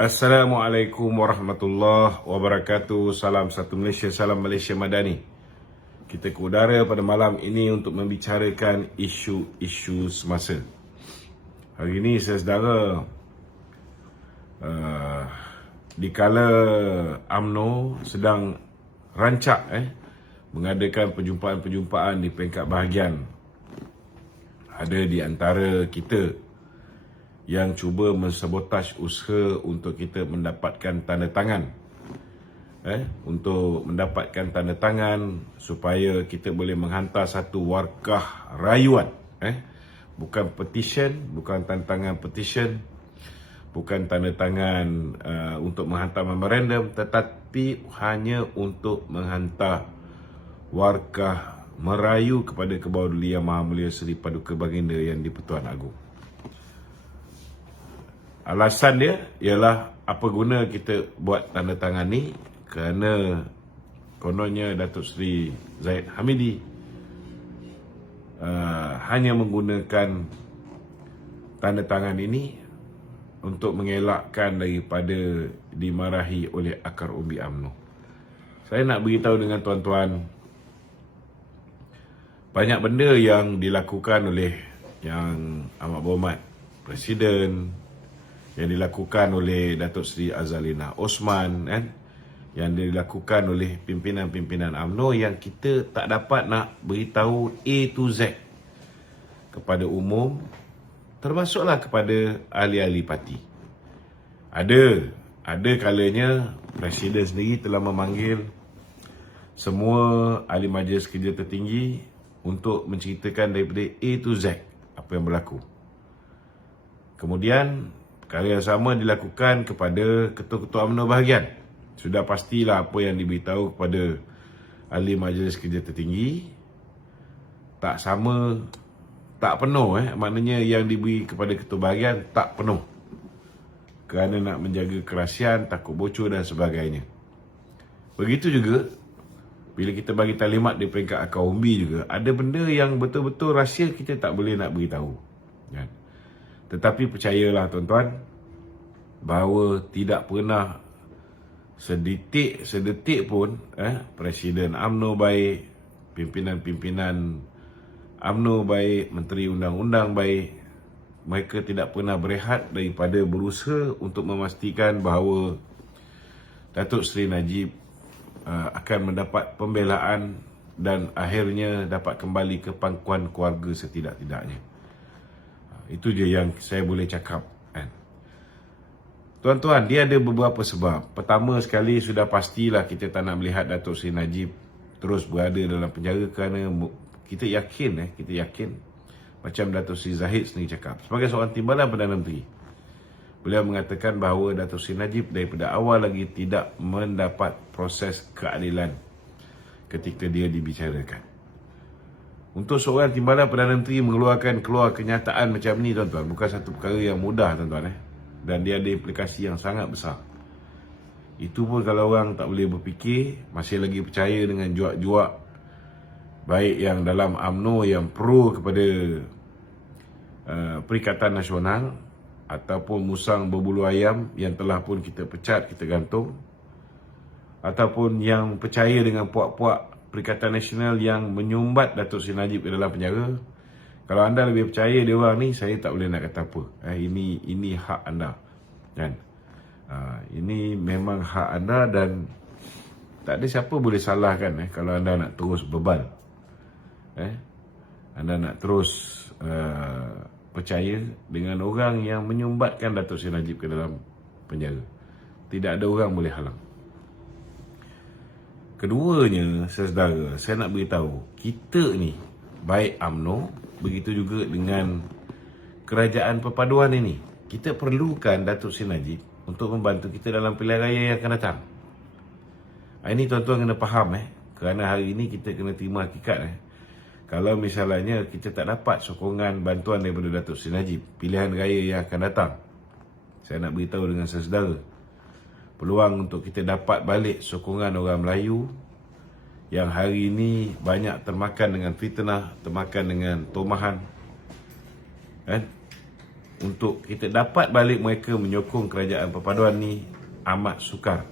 Assalamualaikum warahmatullahi wabarakatuh. Salam satu Malaysia, salam Malaysia Madani. Kita ke udara pada malam ini untuk membicarakan isu-isu semasa. Hari ini saudara, dikala UMNO sedang rancak mengadakan perjumpaan-perjumpaan di peringkat bahagian, ada di antara kita yang cuba mensabotaj usaha untuk kita mendapatkan tanda tangan, untuk mendapatkan tanda tangan supaya kita boleh menghantar satu warkah rayuan, bukan petition, bukan tanda tangan petition, bukan tanda tangan untuk menghantar memorandum, tetapi hanya untuk menghantar warkah merayu kepada Kebawah Yang Maha Mulia Seri Paduka Baginda Yang di-Pertuan Agong. Alasan dia ialah apa guna kita buat tanda tangan ni, kerana kononnya Datuk Seri Zahid Hamidi hanya menggunakan tanda tangan ini untuk mengelakkan daripada dimarahi oleh akar umbi UMNO. Saya nak beritahu dengan tuan-tuan, banyak benda yang dilakukan oleh Yang Amat Berhormat Presiden, yang dilakukan oleh Datuk Seri Azalina Osman, yang dilakukan oleh pimpinan-pimpinan UMNO yang kita tak dapat nak beritahu A to Z kepada umum, termasuklah kepada ahli-ahli parti. Ada kalanya Presiden sendiri telah memanggil semua ahli majlis kerja tertinggi untuk menceritakan daripada A to Z apa yang berlaku. Kemudian perkara yang sama dilakukan kepada ketua-ketua UMNO bahagian. Sudah pastilah apa yang diberitahu kepada ahli majlis kerja tertinggi tak sama, tak penuh, maknanya yang diberi kepada ketua bahagian tak penuh, kerana nak menjaga kerahsiaan, takut bocor dan sebagainya. Begitu juga bila kita bagi talimat di peringkat akar umbi juga, ada benda yang betul-betul rahsia kita tak boleh nak beritahu, kan? Tetapi percayalah tuan-tuan, bahawa tidak pernah sedetik pun Presiden UMNO baik, pimpinan-pimpinan UMNO baik, Menteri Undang-Undang baik, mereka tidak pernah berehat daripada berusaha untuk memastikan bahawa Datuk Seri Najib akan mendapat pembelaan dan akhirnya dapat kembali ke pangkuan keluarga setidak-tidaknya. Itu je yang saya boleh cakap, kan? Tuan-tuan, dia ada beberapa sebab. Pertama sekali, sudah pastilah kita tak nak melihat Datuk Seri Najib terus berada dalam penjara, kerana kita yakin macam Datuk Seri Zahid sendiri cakap, sebagai seorang timbalan Perdana Menteri, beliau mengatakan bahawa Datuk Seri Najib daripada awal lagi tidak mendapat proses keadilan ketika dia dibicarakan. Untuk seorang timbalan Perdana Menteri keluar kenyataan macam ni, tuan-tuan, bukan satu perkara yang mudah, tuan-tuan, dan dia ada implikasi yang sangat besar. Itu pun kalau orang tak boleh berfikir, masih lagi percaya dengan juak-juak baik yang dalam UMNO yang pro kepada Perikatan Nasional, ataupun musang berbulu ayam yang telah pun kita pecat, kita gantung, ataupun yang percaya dengan puak-puak Perikatan Nasional yang menyumbat Datuk Seri Najib ke dalam penjara. Kalau anda lebih percaya dia orang ni, saya tak boleh nak kata apa. Ini hak anda, kan? Ini memang hak anda dan tak ada siapa boleh salahkan kalau anda nak terus bebal, anda nak terus percaya dengan orang yang menyumbatkan Datuk Seri Najib ke dalam penjara. Tidak ada orang boleh halang. Keduanya, saudara, saya nak beritahu, kita ni, baik UMNO, begitu juga dengan Kerajaan Perpaduan ini, kita perlukan Datuk Seri Najib untuk membantu kita dalam pilihan raya yang akan datang. Ini tuan-tuan kena faham, kerana hari ini kita kena terima hakikat. Kalau misalnya kita tak dapat sokongan bantuan daripada Datuk Seri Najib, pilihan raya yang akan datang, saya nak beritahu dengan saudara, peluang untuk kita dapat balik sokongan orang Melayu yang hari ini banyak termakan dengan fitnah, termakan dengan tomahan, untuk kita dapat balik mereka menyokong kerajaan perpaduan ni amat sukar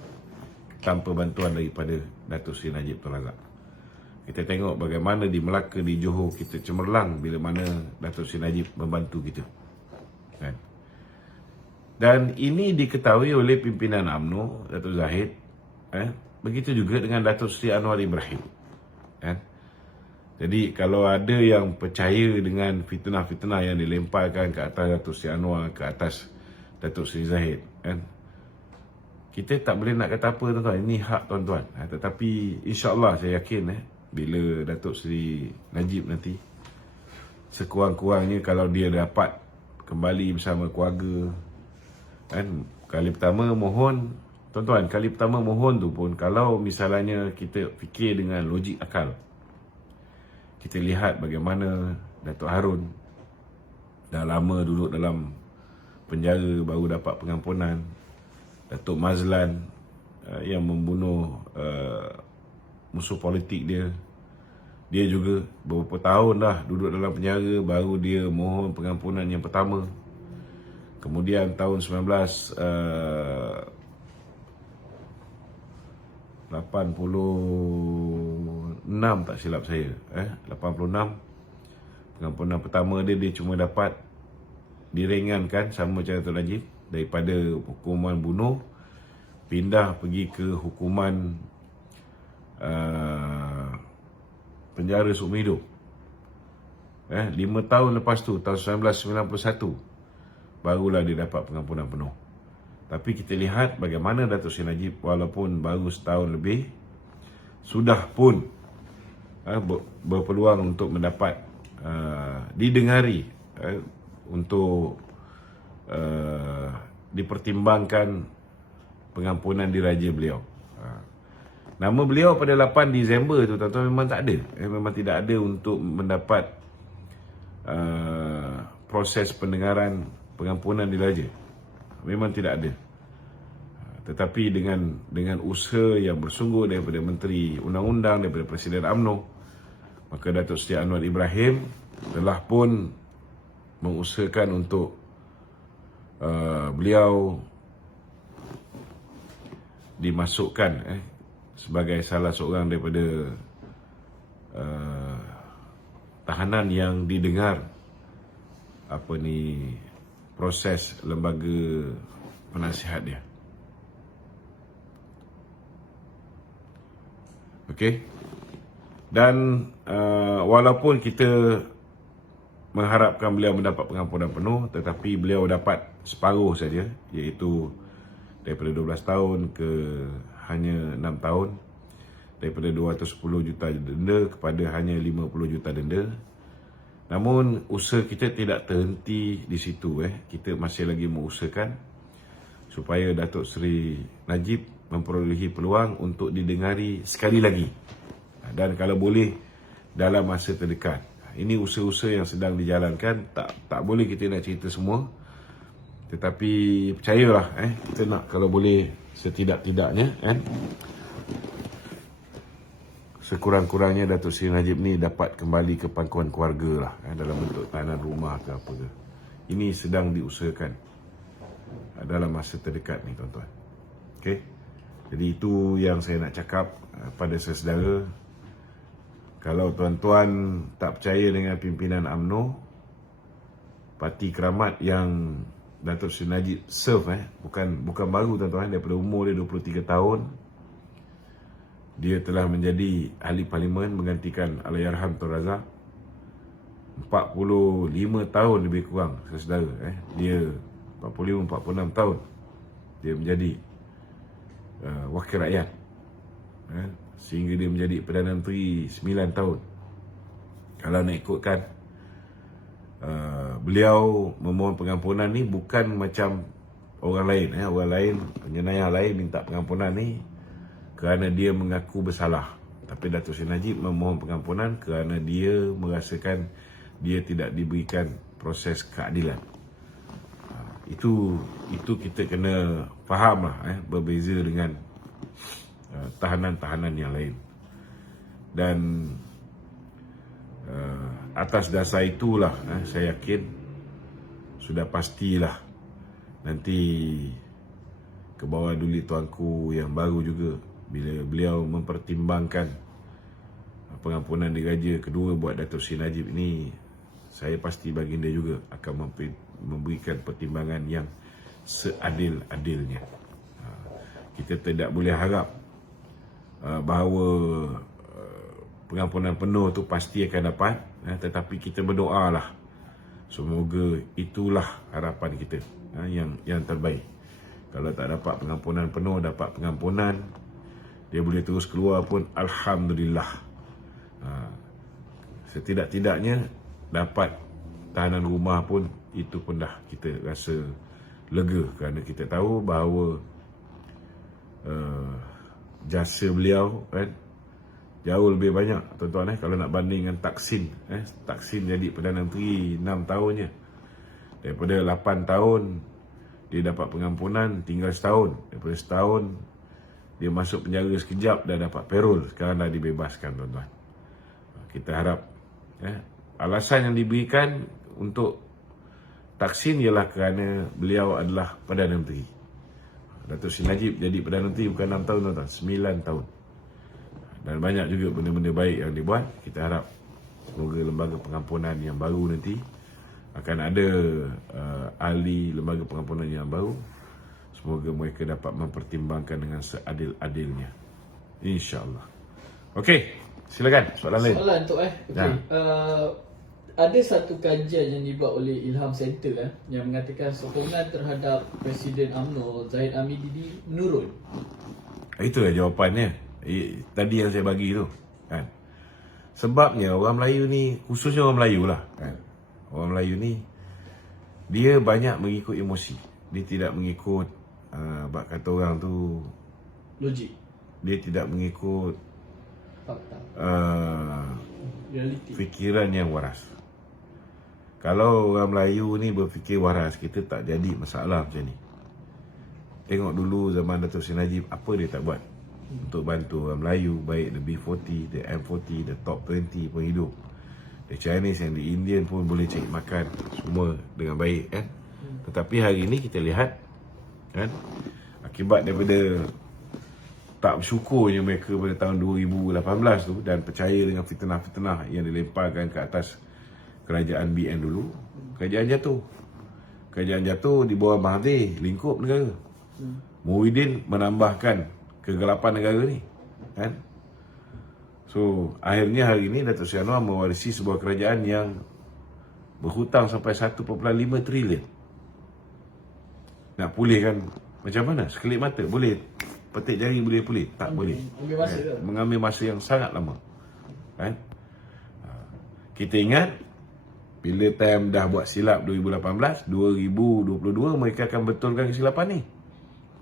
tanpa bantuan daripada Datuk Seri Najib Tun Razak. Kita tengok bagaimana di Melaka, di Johor kita cemerlang bila mana Datuk Seri Najib membantu kita. Kan? Dan ini diketahui oleh pimpinan UMNO, Datuk Zahid. Begitu juga dengan Datuk Seri Anwar Ibrahim. Kan? Jadi kalau ada yang percaya dengan fitnah-fitnah yang dilemparkan ke atas Datuk Seri Anwar, ke atas Datuk Seri Zahid, kan? Kita tak boleh nak kata apa, tuan-tuan. Ini hak tuan-tuan. Tetapi insya-Allah saya yakin bila Datuk Seri Najib nanti, sekurang-kurangnya kalau dia dapat kembali bersama keluarga, kan, kali pertama mohon, tuan-tuan, kali pertama mohon tu pun kalau misalnya kita fikir dengan logik akal, kita lihat bagaimana Datuk Harun dah lama duduk dalam penjara baru dapat pengampunan. Datuk Mazlan yang membunuh musuh politik dia, dia juga beberapa tahun dah duduk dalam penjara baru dia mohon pengampunan yang pertama. Kemudian tahun 1986 tak silap saya, 86 pengampunan pertama dia cuma dapat diringankan sama macam Datuk Najib, daripada hukuman bunuh pindah pergi ke hukuman penjara seumur hidup. 5 tahun lepas tu, tahun 1991 barulah dia dapat pengampunan penuh. Tapi kita lihat bagaimana Datuk Seri Najib walaupun baru setahun lebih sudah pun berpeluang untuk mendapat didengari, untuk dipertimbangkan pengampunan diraja beliau. Nama beliau pada 8 Disember tu tuan-tuan memang tak ada. Memang tidak ada untuk mendapat proses pendengaran pengampunan diraja. Memang tidak ada. Tetapi dengan usaha yang bersungguh daripada Menteri Undang-Undang, daripada Presiden UMNO, maka Datuk Seri Anwar Ibrahim telah pun mengusahakan untuk beliau dimasukkan sebagai salah seorang daripada tahanan yang didengar proses lembaga penasihat dia. Okey. Dan walaupun kita mengharapkan beliau mendapat pengampunan penuh, tetapi beliau dapat separuh saja, iaitu daripada 12 tahun ke hanya 6 tahun, daripada 210 juta denda kepada hanya 50 juta denda. Namun usaha kita tidak terhenti di situ. Kita masih lagi mengusahakan supaya Datuk Seri Najib memperolehi peluang untuk didengari sekali lagi, dan kalau boleh dalam masa terdekat. Ini usaha-usaha yang sedang dijalankan. Tak boleh kita nak cerita semua, tetapi percayalah, kita nak kalau boleh setidak-tidaknya sekurang-kurangnya Datuk Seri Najib ni dapat kembali ke pangkuan keluarga lah, dalam bentuk tahanan rumah ke apa ke. Ini sedang diusahakan dalam masa terdekat ni tuan-tuan. Okey. Jadi itu yang saya nak cakap pada saudara. Kalau tuan-tuan tak percaya dengan pimpinan UMNO, parti keramat yang Datuk Seri Najib serve, bukan baru tuan-tuan, daripada umur dia 23 tahun dia telah menjadi ahli parlimen menggantikan Allahyarham Tun Razak. 45 tahun lebih kurang saudara, dia 45-46 tahun dia menjadi wakil rakyat, sehingga dia menjadi Perdana Menteri 9 tahun. Kalau nak ikutkan, beliau memohon pengampunan ni bukan macam orang lain. Orang lain, penjenayah lain minta pengampunan ni kerana dia mengaku bersalah. Tapi Datuk Seri Najib memohon pengampunan kerana dia merasakan dia tidak diberikan proses keadilan. Itu kita kena faham lah, berbeza dengan tahanan-tahanan yang lain. Dan atas dasar itulah saya yakin sudah pastilah nanti ke bawah duli tuanku yang baru juga, bila beliau mempertimbangkan pengampunan diraja kedua buat Datuk Seri Najib ini, saya pasti baginda juga akan memberikan pertimbangan yang seadil-adilnya. Kita tidak boleh harap bahawa pengampunan penuh tu pasti akan dapat, tetapi kita berdoalah semoga itulah harapan kita yang terbaik. Kalau tak dapat pengampunan penuh, dapat pengampunan, dia boleh terus keluar pun alhamdulillah. Setidak-tidaknya dapat tahanan rumah pun, itu pun dah kita rasa lega, kerana kita tahu bahawa jasa beliau kan jauh lebih banyak tuan-tuan kalau nak banding dengan Taksin. Taksin jadi Perdana Menteri 6 tahunnya, daripada 8 tahun dia dapat pengampunan, tinggal setahun. Daripada setahun dia masuk penjara sekejap, dah dapat parol, sekarang dah dibebaskan tuan-tuan. Kita harap alasan yang diberikan untuk Taksin ialah kerana beliau adalah Perdana Menteri. Datuk Seri Najib jadi Perdana Menteri bukan 6 tahun tuan-tuan, 9 tahun. Dan banyak juga benda-benda baik yang dibuat. Kita harap semoga lembaga pengampunan yang baru nanti akan ada ahli lembaga pengampunan yang baru. Semoga mereka dapat mempertimbangkan dengan seadil-adilnya, InsyaAllah. Okey, silakan soalan lain. Soalan tu okay. Ada satu kajian yang dibuat oleh Ilham Center yang mengatakan sokongan terhadap Presiden UMNO Zahid Hamidini menurun. Itulah jawapannya. Tadi yang saya bagi tu kan. Sebabnya orang Melayu ni, khususnya orang Melayu lah kan. Orang Melayu ni dia banyak mengikut emosi. Dia tidak mengikut bak kata orang tu logik. Dia tidak mengikut fakta, realiti, fikiran yang waras. Kalau orang Melayu ni berfikir waras, kita tak jadi masalah macam ni. Tengok dulu zaman Datuk Seri Najib, apa dia tak buat untuk bantu orang Melayu, baik the B40, the M40, the top 20 pun hidup. The Chinese and the Indian pun boleh cari makan semua dengan baik kan. Tetapi hari ni kita lihat kan, akibat daripada tak bersyukurnya mereka pada tahun 2018 tu dan percaya dengan fitnah-fitnah yang dilemparkan ke atas kerajaan BN dulu, kerajaan jatuh. Kerajaan jatuh di bawah Mahathir, lingkup negara. Muhyiddin menambahkan kegelapan negara ni kan. So akhirnya hari ini Datuk Seri Anwar mewarisi sebuah kerajaan yang berhutang sampai 1.5 trilion. Nak pulihkan macam mana? Sekelip mata boleh, petik jari boleh pulih? Tak boleh. Mengambil masa yang sangat lama kan. Kita ingat bila time dah buat silap 2018, 2022 mereka akan betulkan kesilapan ni.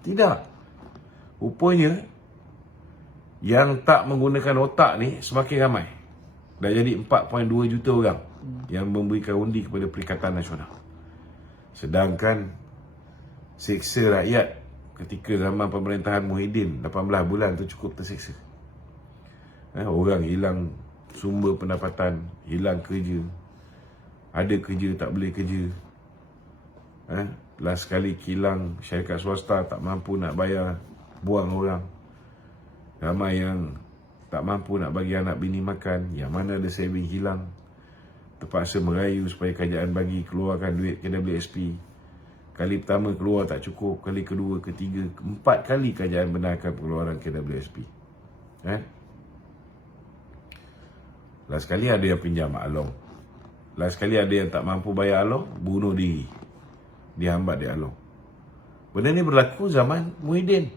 Tidak. Rupanya yang tak menggunakan otak ni semakin ramai. Dah jadi 4.2 juta orang yang memberikan undi kepada Perikatan Nasional. Sedangkan siksa rakyat ketika zaman pemerintahan Muhyiddin 18 bulan tu cukup tersiksa. Orang hilang sumber pendapatan, hilang kerja. Ada kerja tak boleh kerja. Last sekali kilang syarikat swasta tak mampu nak bayar, buang orang. Ramai yang tak mampu nak bagi anak bini makan, yang mana ada saving hilang. Terpaksa merayu supaya kerajaan bagi keluarkan duit KWSP. Kali pertama keluar tak cukup, kali kedua, ketiga, 4 kali kerajaan benarkan pengeluaran KWSP. Last sekali ada yang pinjam Mak Long. Last sekali ada yang tak mampu bayar Along, bunuh diri. Dihambat di Along. Benda ni berlaku zaman Muhyiddin.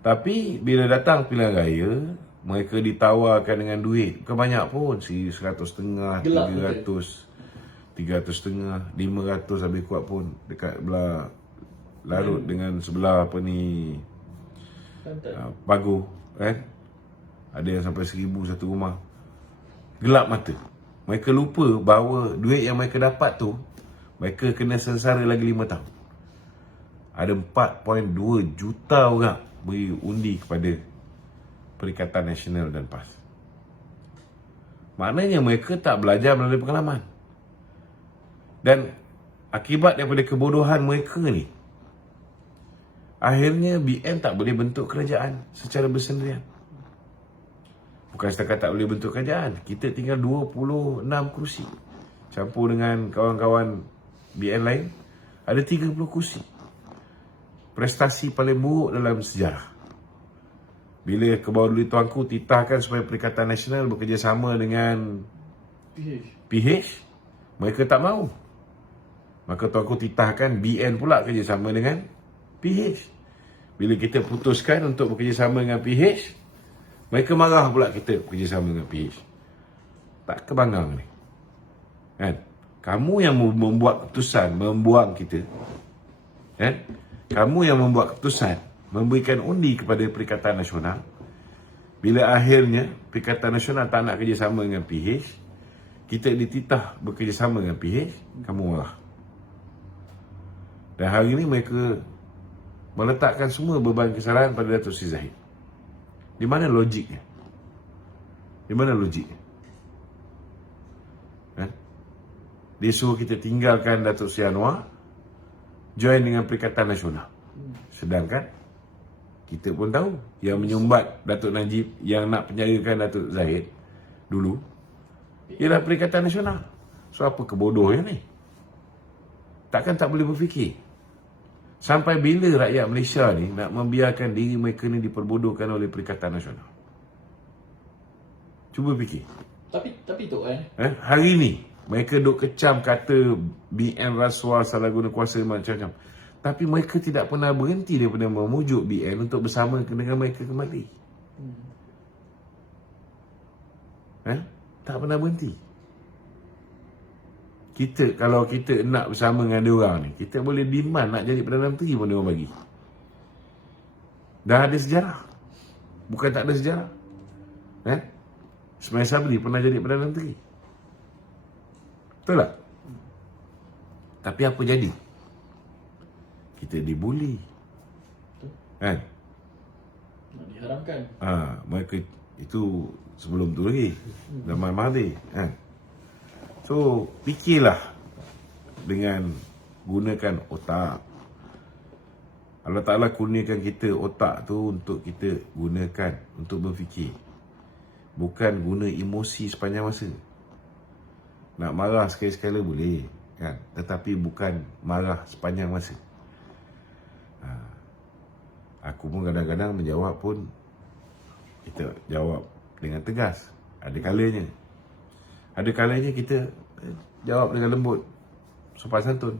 Tapi bila datang pilihan raya, mereka ditawarkan dengan duit. Bukan banyak pun, 100.5, 300, 300.5, 500 habis kuat pun. Dekat belah Larut dengan sebelah apa ni, Paguh kan. Ada yang sampai 1,000 satu rumah. Gelap mata. Mereka lupa bahawa duit yang mereka dapat tu, mereka kena sengsara lagi 5 tahun. Ada 4.2 juta orang beri undi kepada Perikatan Nasional dan PAS. Maknanya mereka tak belajar melalui pengalaman. Dan akibat daripada kebodohan mereka ni, akhirnya BN tak boleh bentuk kerajaan secara bersendirian. Bukan setakat tak boleh bentuk kerajaan, kita tinggal 26 kerusi. Campur dengan kawan-kawan BN lain, ada 30 kerusi. Prestasi paling buruk dalam sejarah. Bila Kebawah Tuanku titahkan supaya Perikatan Nasional bekerjasama dengan PH, mereka tak mahu. Maka Tuanku titahkan BN pula kerjasama dengan PH. Bila kita putuskan untuk bekerjasama dengan PH, mereka marah pula kita bekerjasama dengan PH. Tak kebangang ni. Kan? Kamu yang membuat keputusan membuang kita. Kan? Kamu yang membuat keputusan memberikan undi kepada Perikatan Nasional. Bila akhirnya Perikatan Nasional tak nak kerjasama dengan PH, kita dititah bekerjasama dengan PH, kamu marah. Dan hari ini mereka meletakkan semua beban kesalahan pada Datuk Seri Zahid. Di mana logiknya? Di mana logiknya? Dia suruh kita tinggalkan Datuk Seri Anwar, join dengan Perikatan Nasional. Sedangkan kita pun tahu yang menyumbat Datuk Najib, yang nak penjarakan Datuk Zahid dulu, ialah Perikatan Nasional. So apa kebodohnya ni? Takkan tak boleh berfikir? Sampai bila rakyat Malaysia ni nak membiarkan diri mereka ni diperbodohkan oleh Perikatan Nasional? Cuba fikir. Tapi tu hari ni mereka duk kecam kata BN rasuah, salah guna kuasa macam-macam. Tapi mereka tidak pernah berhenti daripada memujuk BN untuk bersama dengan mereka kembali. Tak pernah berhenti. Kalau kita nak bersama dengan diorang ni, kita boleh demand nak jadi Perdana Menteri pun diorang bagi. Dah ada sejarah. Bukan tak ada sejarah. Ismail Sabri pernah jadi Perdana Menteri. Betul tak? Tapi apa jadi? Kita dibuli. Kan? nak diharamkan. Mereka itu sebelum tu lagi. Zaman Mahathir. Kan? So, fikirlah dengan gunakan otak. Allah Ta'ala kurniakan kita otak tu untuk kita gunakan untuk berfikir. Bukan guna emosi sepanjang masa. Nak marah sekali-sekala boleh, kan? Tetapi bukan marah sepanjang masa. Aku pun kadang-kadang menjawab pun, kita jawab dengan tegas. Ada kalanya kita jawab dengan lembut, sopan santun.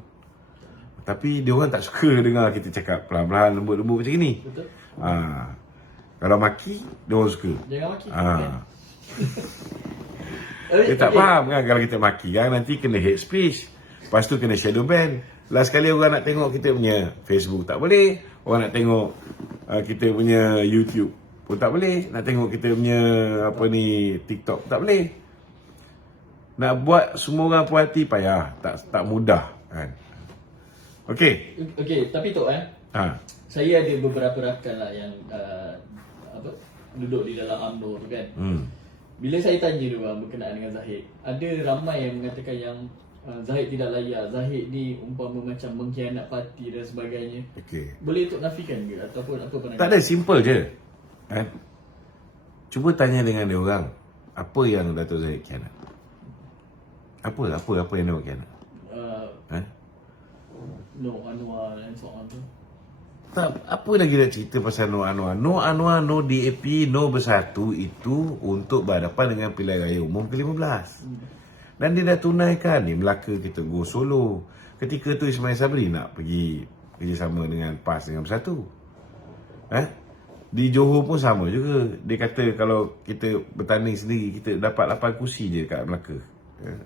Tapi dia orang tak suka dengar kita cakap pelan-pelan, lembut-lembut macam ni. Betul. Kalau maki, dia orang suka. Jangan maki. Dia tak faham kan, kalau kita maki kan nanti kena hate speech. Lepas tu kena shadow ban. Last kali orang nak tengok kita punya Facebook tak boleh. Orang nak tengok kita punya YouTube pun tak boleh. Nak tengok kita punya TikTok tak boleh. Nak buat semua orang puas hati payah, tak mudah kan. Okey, tapi tu saya ada beberapa rakan lah yang duduk di dalam UMNO tu kan. Bila saya tanya dia berkenaan dengan Zahid, ada ramai yang mengatakan yang Zahid tidak layak, Zahid ni umpama macam mengkhianat parti dan sebagainya. Boleh untuk nafikan ke ataupun apa pandangan? Tak ada, simple je. Cuba tanya dengan dia orang, apa yang Datuk Zahid khianat? Apa yang dia khianat? No Anwar dan so on tu. Tak, apa lagi nak cerita pasal No Anwar? No Anwar, no DAP, no Bersatu itu untuk berhadapan dengan pilihan raya umum ke-15. Dan dia dah tunaikan ni Melaka kita go solo. Ketika tu Ismail Sabri nak pergi kerjasama dengan PAS dengan Bersatu. Di Johor pun sama juga. Dia kata kalau kita bertanding sendiri kita dapat 8 kursi je dekat Melaka.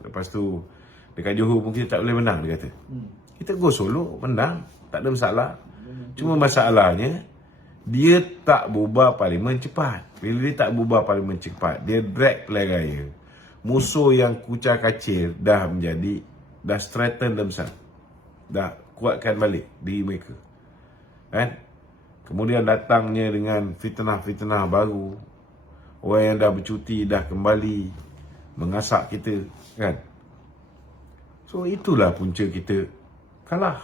Lepas tu dekat Johor pun kita tak boleh menang, dia kata. Kita go solo, menang, tak ada masalah. Cuma masalahnya dia tak bubar parlimen cepat. Bila dia tak bubar parlimen cepat, dia drag pilihan raya. Musuh yang kucar kacir dah straighten themselves. Dah kuatkan balik diri mereka. Kan? Kemudian datangnya dengan fitnah-fitnah baru. Orang yang dah bercuti dah kembali mengasak kita, kan? So itulah punca kita kalah.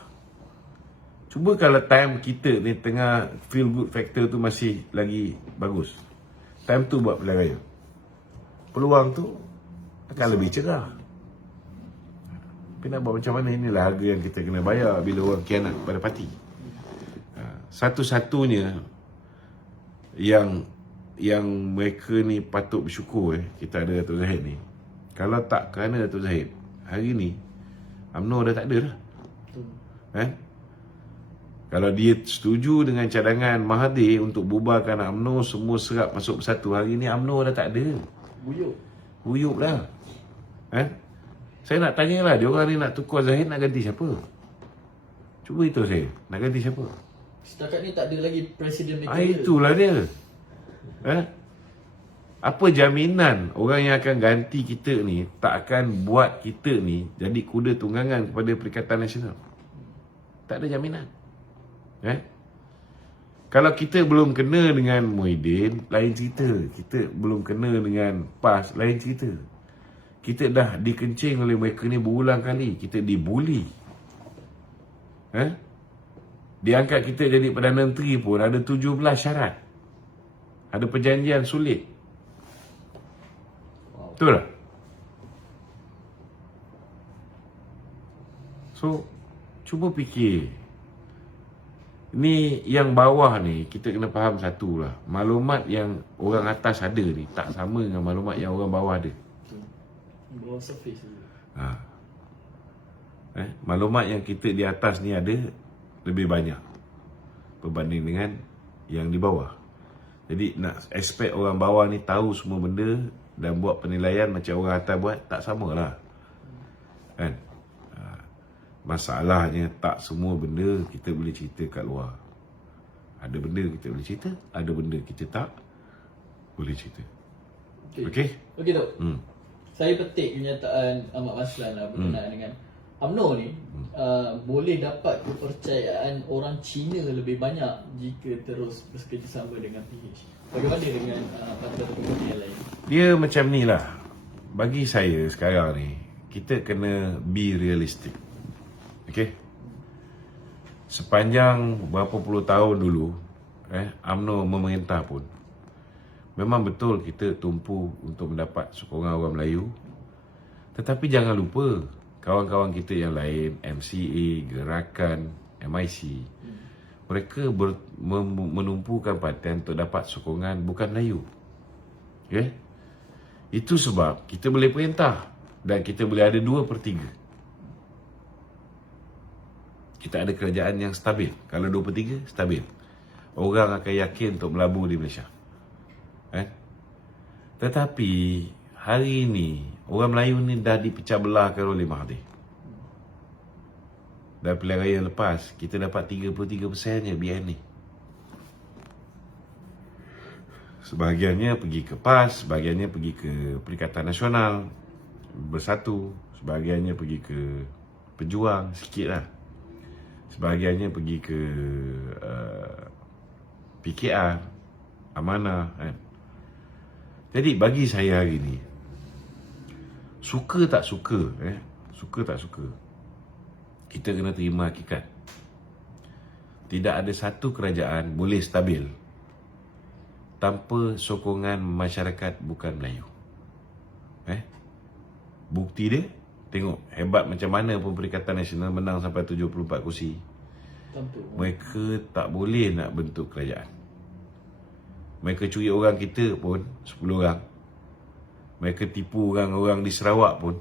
Cuba kalau time kita ni tengah feel good factor tu masih lagi bagus, time tu buat pilihan raya, peluang tu akan lebih cerah. Tapi nak buat macam mana, inilah harga yang kita kena bayar bila orang khianat pada parti. Satu-satunya yang mereka ni patut bersyukur, kita ada Datuk Zahid ni. Kalau tak kerana Datuk Zahid, hari ni UMNO dah tak ada dah. Kalau dia setuju dengan cadangan Mahathir untuk bubarkan UMNO, semua serap masuk bersatu, hari ni UMNO dah tak ada. Buyuk dah. Saya nak tanyalah, dia orang ni nak tukar Zahid, nak ganti siapa? Cuba itu saya, nak ganti siapa? Setakat ni tak ada lagi presiden mereka. Itulah dia. Apa jaminan orang yang akan ganti kita ni tak akan buat kita ni jadi kuda tunggangan kepada Perikatan Nasional? Tak ada jaminan. Kalau kita belum kena dengan Muhyiddin, lain cerita. Kita belum kena dengan PAS, lain cerita. Kita dah dikencing oleh mereka ni berulang kali. Kita dibuli. Diangkat kita jadi Perdana Menteri pun ada 17 syarat. Ada perjanjian sulit. Betul tak? So, cuba fikir. Ni yang bawah ni, kita kena faham satu lah. Maklumat yang orang atas ada ni tak sama dengan maklumat yang orang bawah ada. Bawah surface tu. Maklumat yang kita di atas ni ada lebih banyak berbanding dengan yang di bawah. Jadi nak expect orang bawah ni tahu semua benda dan buat penilaian macam orang atas buat, tak samalah. Masalahnya tak semua benda kita boleh cerita kat luar. Ada benda kita boleh cerita, ada benda kita tak boleh cerita. Okey? Okey, Dok. Saya petik kenyataan Ahmad Maslan lah berkenaan dengan UMNO ni boleh dapat kepercayaan orang Cina lebih banyak jika terus bekerjasama dengan PH. Bagaimana dengan parti-parti politik yang lain? Dia macam ni lah. Bagi saya sekarang ni, kita kena be realistic. Okay? Sepanjang berapa puluh tahun dulu UMNO memerintah pun, memang betul kita tumpu untuk mendapat sokongan orang Melayu. Tetapi jangan lupa kawan-kawan kita yang lain, MCA, Gerakan, MIC, mereka menumpukan perhatian untuk dapat sokongan bukan Melayu. Okay? Itu sebab kita boleh perintah dan kita boleh ada 2/3. Kita ada kerajaan yang stabil. Kalau 2/3, stabil. Orang akan yakin untuk melabur di Malaysia. Tetapi hari ini orang Melayu ni dah dipecah belahkan oleh Mahathir. Dan pilihan raya lepas kita dapat 33% je BN ni. Sebahagiannya pergi ke PAS, sebahagiannya pergi ke Perikatan Nasional Bersatu, sebahagiannya pergi ke Pejuang sikit lah, sebahagiannya pergi ke PKR, Amanah Jadi bagi saya hari ni, suka tak suka, kita kena terima hakikat. Tidak ada satu kerajaan boleh stabil tanpa sokongan masyarakat bukan Melayu. Bukti dia, tengok hebat macam mana pun Perikatan Nasional menang sampai 74 kursi. Mereka tak boleh nak bentuk kerajaan. Mereka curi orang kita pun 10 orang. Mereka tipu orang-orang di Sarawak pun,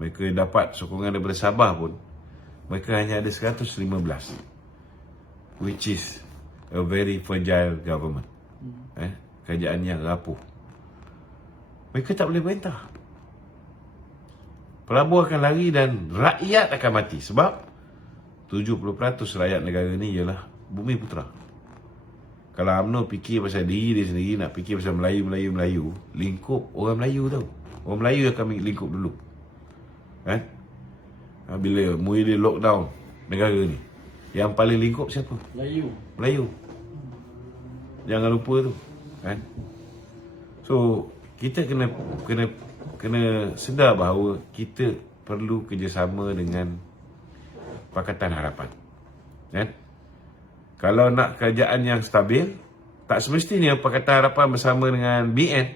mereka dapat sokongan daripada Sabah pun, mereka hanya ada 115, which is a very fragile government. Kerajaan yang rapuh. Mereka tak boleh perintah. Pelabur akan lari dan rakyat akan mati. Sebab 70% rakyat negara ni ialah bumi putera. Kalau UMNO fikir pasal diri dia sendiri, nak fikir pasal Melayu, lingkup orang Melayu tau. Orang Melayu akan lingkup dulu. Bila Muhyiddin lockdown negara ni, yang paling lingkup siapa? Melayu. Jangan lupa tu. So kita kena sedar bahawa kita perlu kerjasama dengan Pakatan Harapan. Kan? Kalau nak kerajaan yang stabil, tak semestinya Pakatan Harapan bersama dengan BN.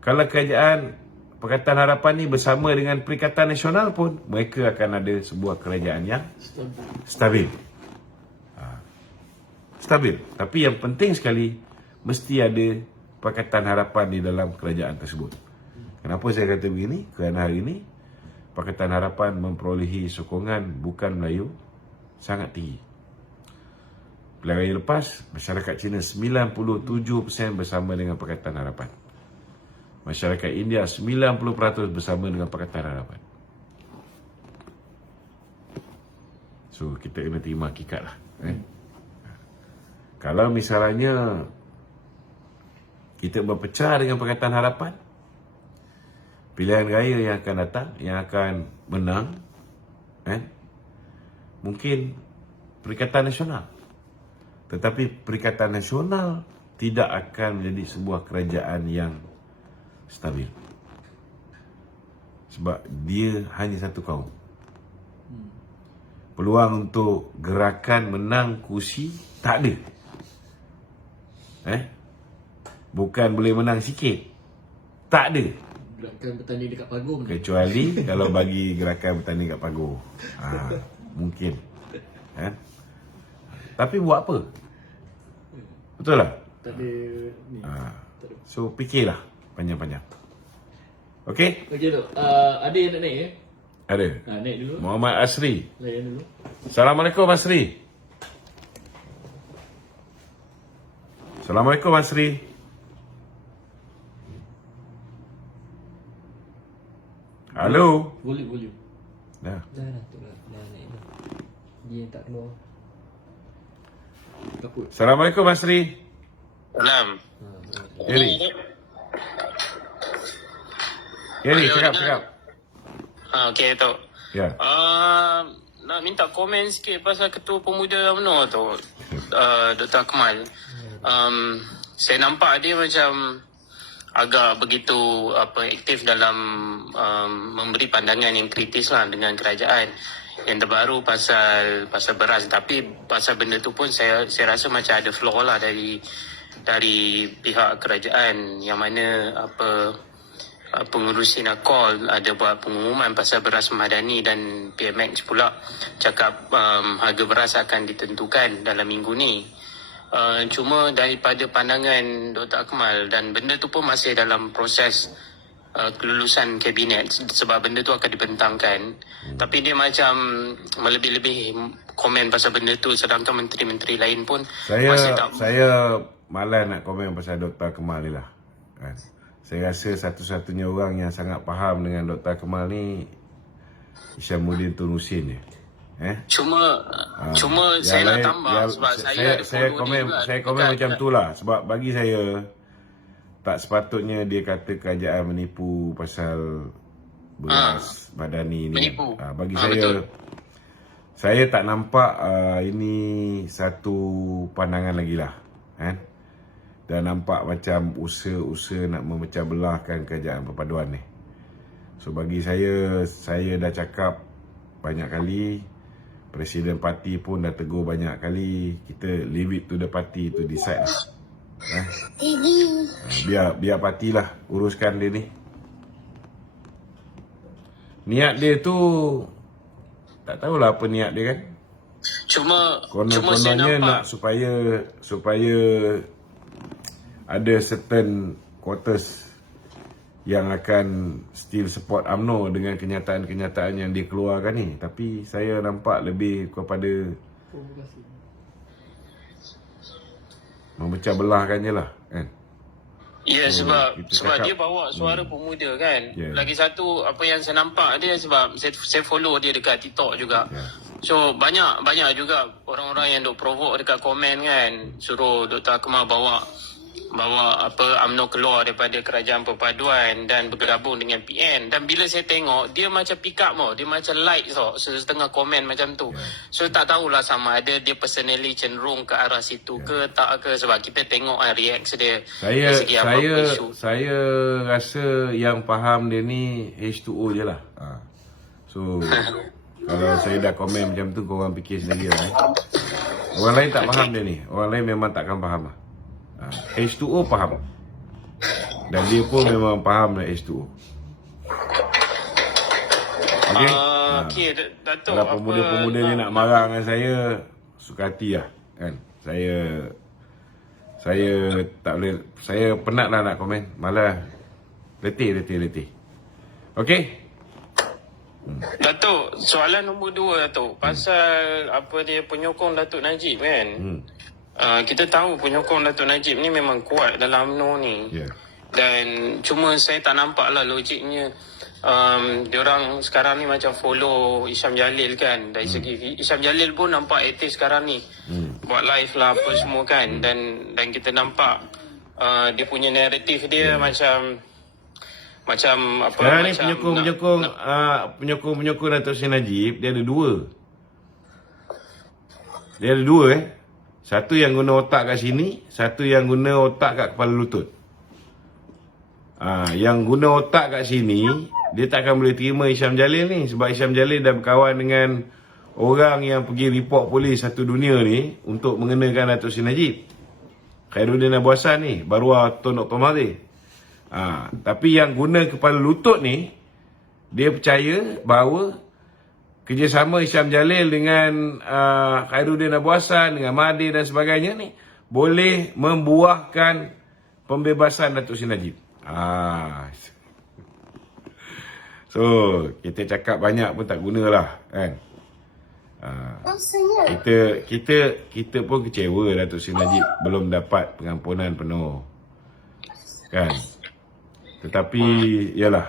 Kalau kerajaan Pakatan Harapan ni bersama dengan Perikatan Nasional pun, mereka akan ada sebuah kerajaan yang stabil. Stabil. Tapi yang penting sekali, mesti ada Pakatan Harapan di dalam kerajaan tersebut. Kenapa saya kata begini? Kerana hari ini Pakatan Harapan memperolehi sokongan bukan Melayu sangat tinggi. Pilihan raya lepas, masyarakat Cina 97% bersama dengan Pakatan Harapan. Masyarakat India 90% bersama dengan Pakatan Harapan. So, kita kena terima hakikat lah. Kalau misalnya kita berpecah dengan Pakatan Harapan, pilihan raya yang akan datang, yang akan menang, mungkin Perikatan Nasional. Tetapi Perikatan Nasional tidak akan menjadi sebuah kerajaan yang stabil. Sebab dia hanya satu kaum. Peluang untuk gerakan menang kursi tak ada. Bukan boleh menang sikit. Tak ada. Gerakan bertanding dekat pagar. Kecuali kalau bagi gerakan bertanding dekat pagar. Mungkin. Tapi buat apa? Betul tak? Tak ada ni. So fikirlah panjang-panjang. Okey? Okey tu. Ada yang nak naik ke? Ada. Naik dulu. Muhammad Asri. Layan dulu. Assalamualaikum Asri. Assalamualaikum Asri. Halo. Boleh. Dah. Dah tu lah. Dah naik dah. Dia tak keluar. Kaput. Assalamualaikum Asri. Salam. Gary. Gary, cakap. Okey tu. Ya. Nak minta komen sikit pasal Ketua Pemuda UMNO tu, Dr. Akmal. Saya nampak dia macam agak begitu aktif dalam memberi pandangan yang kritis lah dengan kerajaan. Yang terbaru pasal beras, tapi pasal benda tu pun saya rasa macam ada flaw lah dari pihak kerajaan, yang mana pengurusi Nakol ada buat pengumuman pasal beras Madani, dan PMX pula cakap harga beras akan ditentukan dalam minggu ni. Cuma daripada pandangan Dr. Akmal, dan benda tu pun masih dalam proses kelulusan kabinet, sebab benda tu akan dibentangkan, tapi dia macam melebih-lebih komen pasal benda tu, sedangkan menteri-menteri lain pun masih tak. Saya malas nak komen pasal Dr. Akmal ni lah. Saya rasa satu-satunya orang yang sangat faham dengan Dr. Akmal ni Isyamuddin Tun Husin je. Cuma saya nak tambah sebab saya komen macam tu lah. Sebab bagi saya, tak sepatutnya dia kata kerajaan menipu pasal beras Madani ni. Menipu. Bagi betul. Saya tak nampak ini satu pandangan lagi lah. Dan nampak macam usaha-usaha nak memecah belahkan kerajaan perpaduan ni. So bagi saya dah cakap banyak kali, Presiden parti pun dah tegur banyak kali, kita leave it to the party to decide lah. Biar parti lah uruskan dia ni. Niat dia tu tak tahulah apa niat dia kan. Cuma Kononnya saya nampak nak supaya ada certain quarters yang akan still support UMNO dengan kenyataan-kenyataan yang dia keluarkan ni. Tapi saya nampak lebih kepada Provokasi. memecah belahkan je lah kan. Ya, sebab dia bawa suara pemuda kan. Yeah. Lagi satu apa yang saya nampak dia, sebab saya follow dia dekat TikTok juga. Yeah. So banyak juga orang-orang yang duk provoke dekat komen kan, suruh Dr. Akmal bawa UMNO keluar daripada kerajaan perpaduan dan bergabung dengan PN. Dan bila saya tengok, dia macam pick up tau, dia macam like tau, setengah komen macam tu. So tak tahulah sama ada dia personally cenderung ke arah situ ke tak ke, sebab kita tengok react dia. Saya rasa yang faham dia ni H2O je lah. So Kalau saya dah komen macam tu, korang fikir sendiri lah. Orang lain tak faham dia ni. Orang lain memang takkan faham lah. H2O faham. Dan dia pun memang faham lah H2O. Okey? Okey, Datuk. Kalau pemuda-pemuda ni nak marah dengan saya, suka hati lah. Kan? Saya tak boleh. Saya penat lah nak komen. Malah letih. Okey? Datuk, soalan nombor 2 Datuk. Pasal apa dia penyokong Datuk Najib kan? Kita tahu penyokong Datuk Najib ni memang kuat dalam UMNO ni. Ya. Dan cuma saya tak nampak lah logiknya. Diorang sekarang ni macam follow Isham Jalil kan. Dari segi Isham Jalil pun nampak aktif sekarang ni. Buat live lah apa semua kan. Dan kita nampak dia punya naratif dia macam apa. Sekarang ni macam penyokong Datuk Seri Najib, dia ada dua. Satu yang guna otak kat sini, satu yang guna otak kat kepala lutut. Yang guna otak kat sini, dia takkan boleh terima Isham Jalil ni. Sebab Isham Jalil dah berkawan dengan orang yang pergi report polis satu dunia ni untuk mengenakan Datuk Seri Najib. Khairuddin Abu Hassan ni, Baruah Tun Dr. Mahathir. Tapi yang guna kepala lutut ni, dia percaya bahawa kerjasama Isham Jalil dengan Khairuddin Abu Hassan, dengan Mahathir dan sebagainya ni boleh membuahkan pembebasan Datuk Seri Najib. So, kita cakap banyak pun tak gunalah kan. Kita pun kecewa Datuk Seri Najib belum dapat pengampunan penuh. Kan? Tetapi yalah,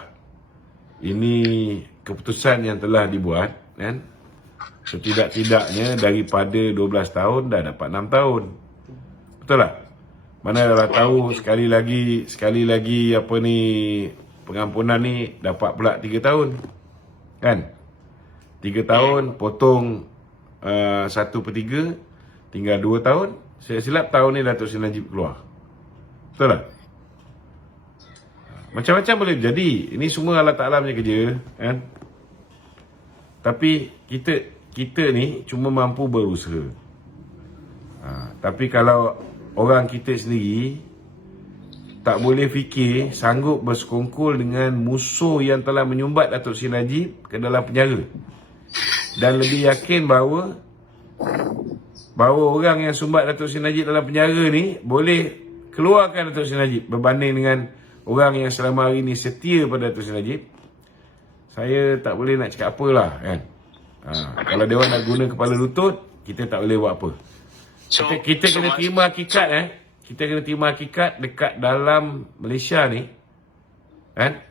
ini keputusan yang telah dibuat kan. Setidak-tidaknya daripada 12 tahun dah dapat 6 tahun. Betul tak? Mana dah tahu sekali lagi apa ni, pengampunan ni dapat pula 3 tahun. Kan? 3 tahun potong 1/3, tinggal 2 tahun. Saya silap tahun ni Datuk Seri Najib keluar. Betul tak? Macam-macam boleh jadi. Ini semua Allah Ta'ala punya kerja kan? Tapi kita ni cuma mampu berusaha. Tapi kalau orang kita sendiri tak boleh fikir sanggup bersekongkol dengan musuh yang telah menyumbat Datuk Seri Najib ke dalam penjara, dan lebih yakin bahawa orang yang sumbat Datuk Seri Najib dalam penjara ni boleh keluarkan Datuk Seri Najib berbanding dengan orang yang selama hari ni setia pada Datuk Seri Najib, saya tak boleh nak cakap apalah kan. Kalau dia orang nak guna kepala lutut, kita tak boleh buat apa. Kita kena terima hakikat Kita kena terima hakikat dekat dalam Malaysia ni kan.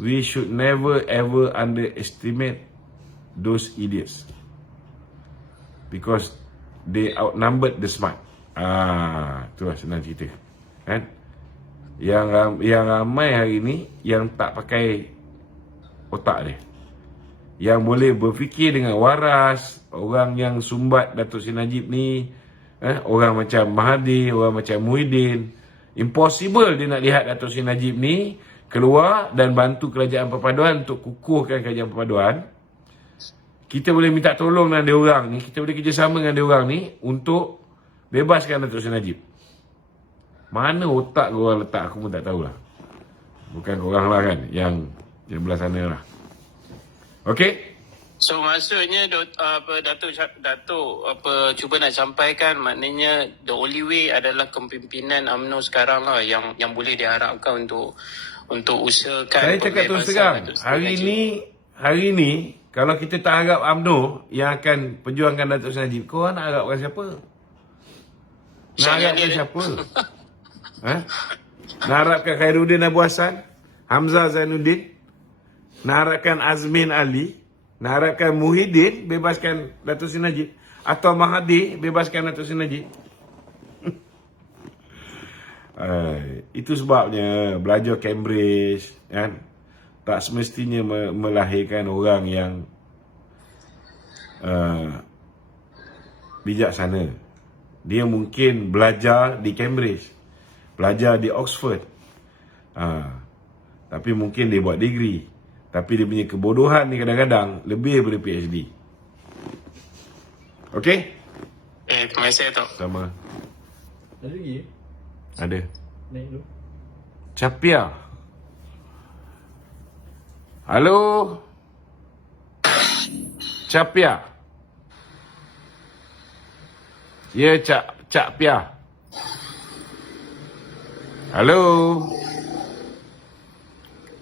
We should never ever underestimate those idiots, because they outnumbered the smart. Itulah senang cerita kan. Yang ramai hari ni yang tak pakai otak dia, yang boleh berfikir dengan waras. Orang yang sumbat Datuk Seri Najib ni, orang macam Mahathir, orang macam Muhyiddin, impossible dia nak lihat Datuk Seri Najib ni keluar dan bantu kerajaan perpaduan untuk kukuhkan kerajaan perpaduan. Kita boleh minta tolong dengan dia orang ni, kita boleh kerjasama dengan dia orang ni untuk bebaskan Datuk Seri Najib. Mana otak korang letak, aku pun tak tahulah. Bukan korang lah kan, yang belah sana lah. Okey? So maksudnya Datuk cuba nak sampaikan, maknanya the only way adalah kepimpinan UMNO sekarang lah yang boleh diharapkan untuk usahakan. Saya cakap terus terang, hari ni kalau kita tak harap UMNO yang akan perjuangkan Datuk Seri Najib, korang nak harapkan siapa? Nak harapkan siapa? Nak harapkan Khairuddin Abu Hassan, Hamzah Zainuddin, nak harapkan Azmin Ali, nak harapkan Muhyiddin bebaskan Datuk Seri Najib, atau Mahathir bebaskan Datuk Seri Najib? Itu sebabnya belajar Cambridge kan, tak semestinya melahirkan orang yang bijaksana. Dia mungkin belajar di Cambridge, belajar di Oxford, tapi mungkin dia buat degree, Tapi dia punya kebodohan ni kadang-kadang lebih daripada PhD. Okey? Terima kasih Datuk. Sama. Ada lagi? Ada. Naik dulu. Capia. Halo. Capia. Ya, Cak Pia. Halo.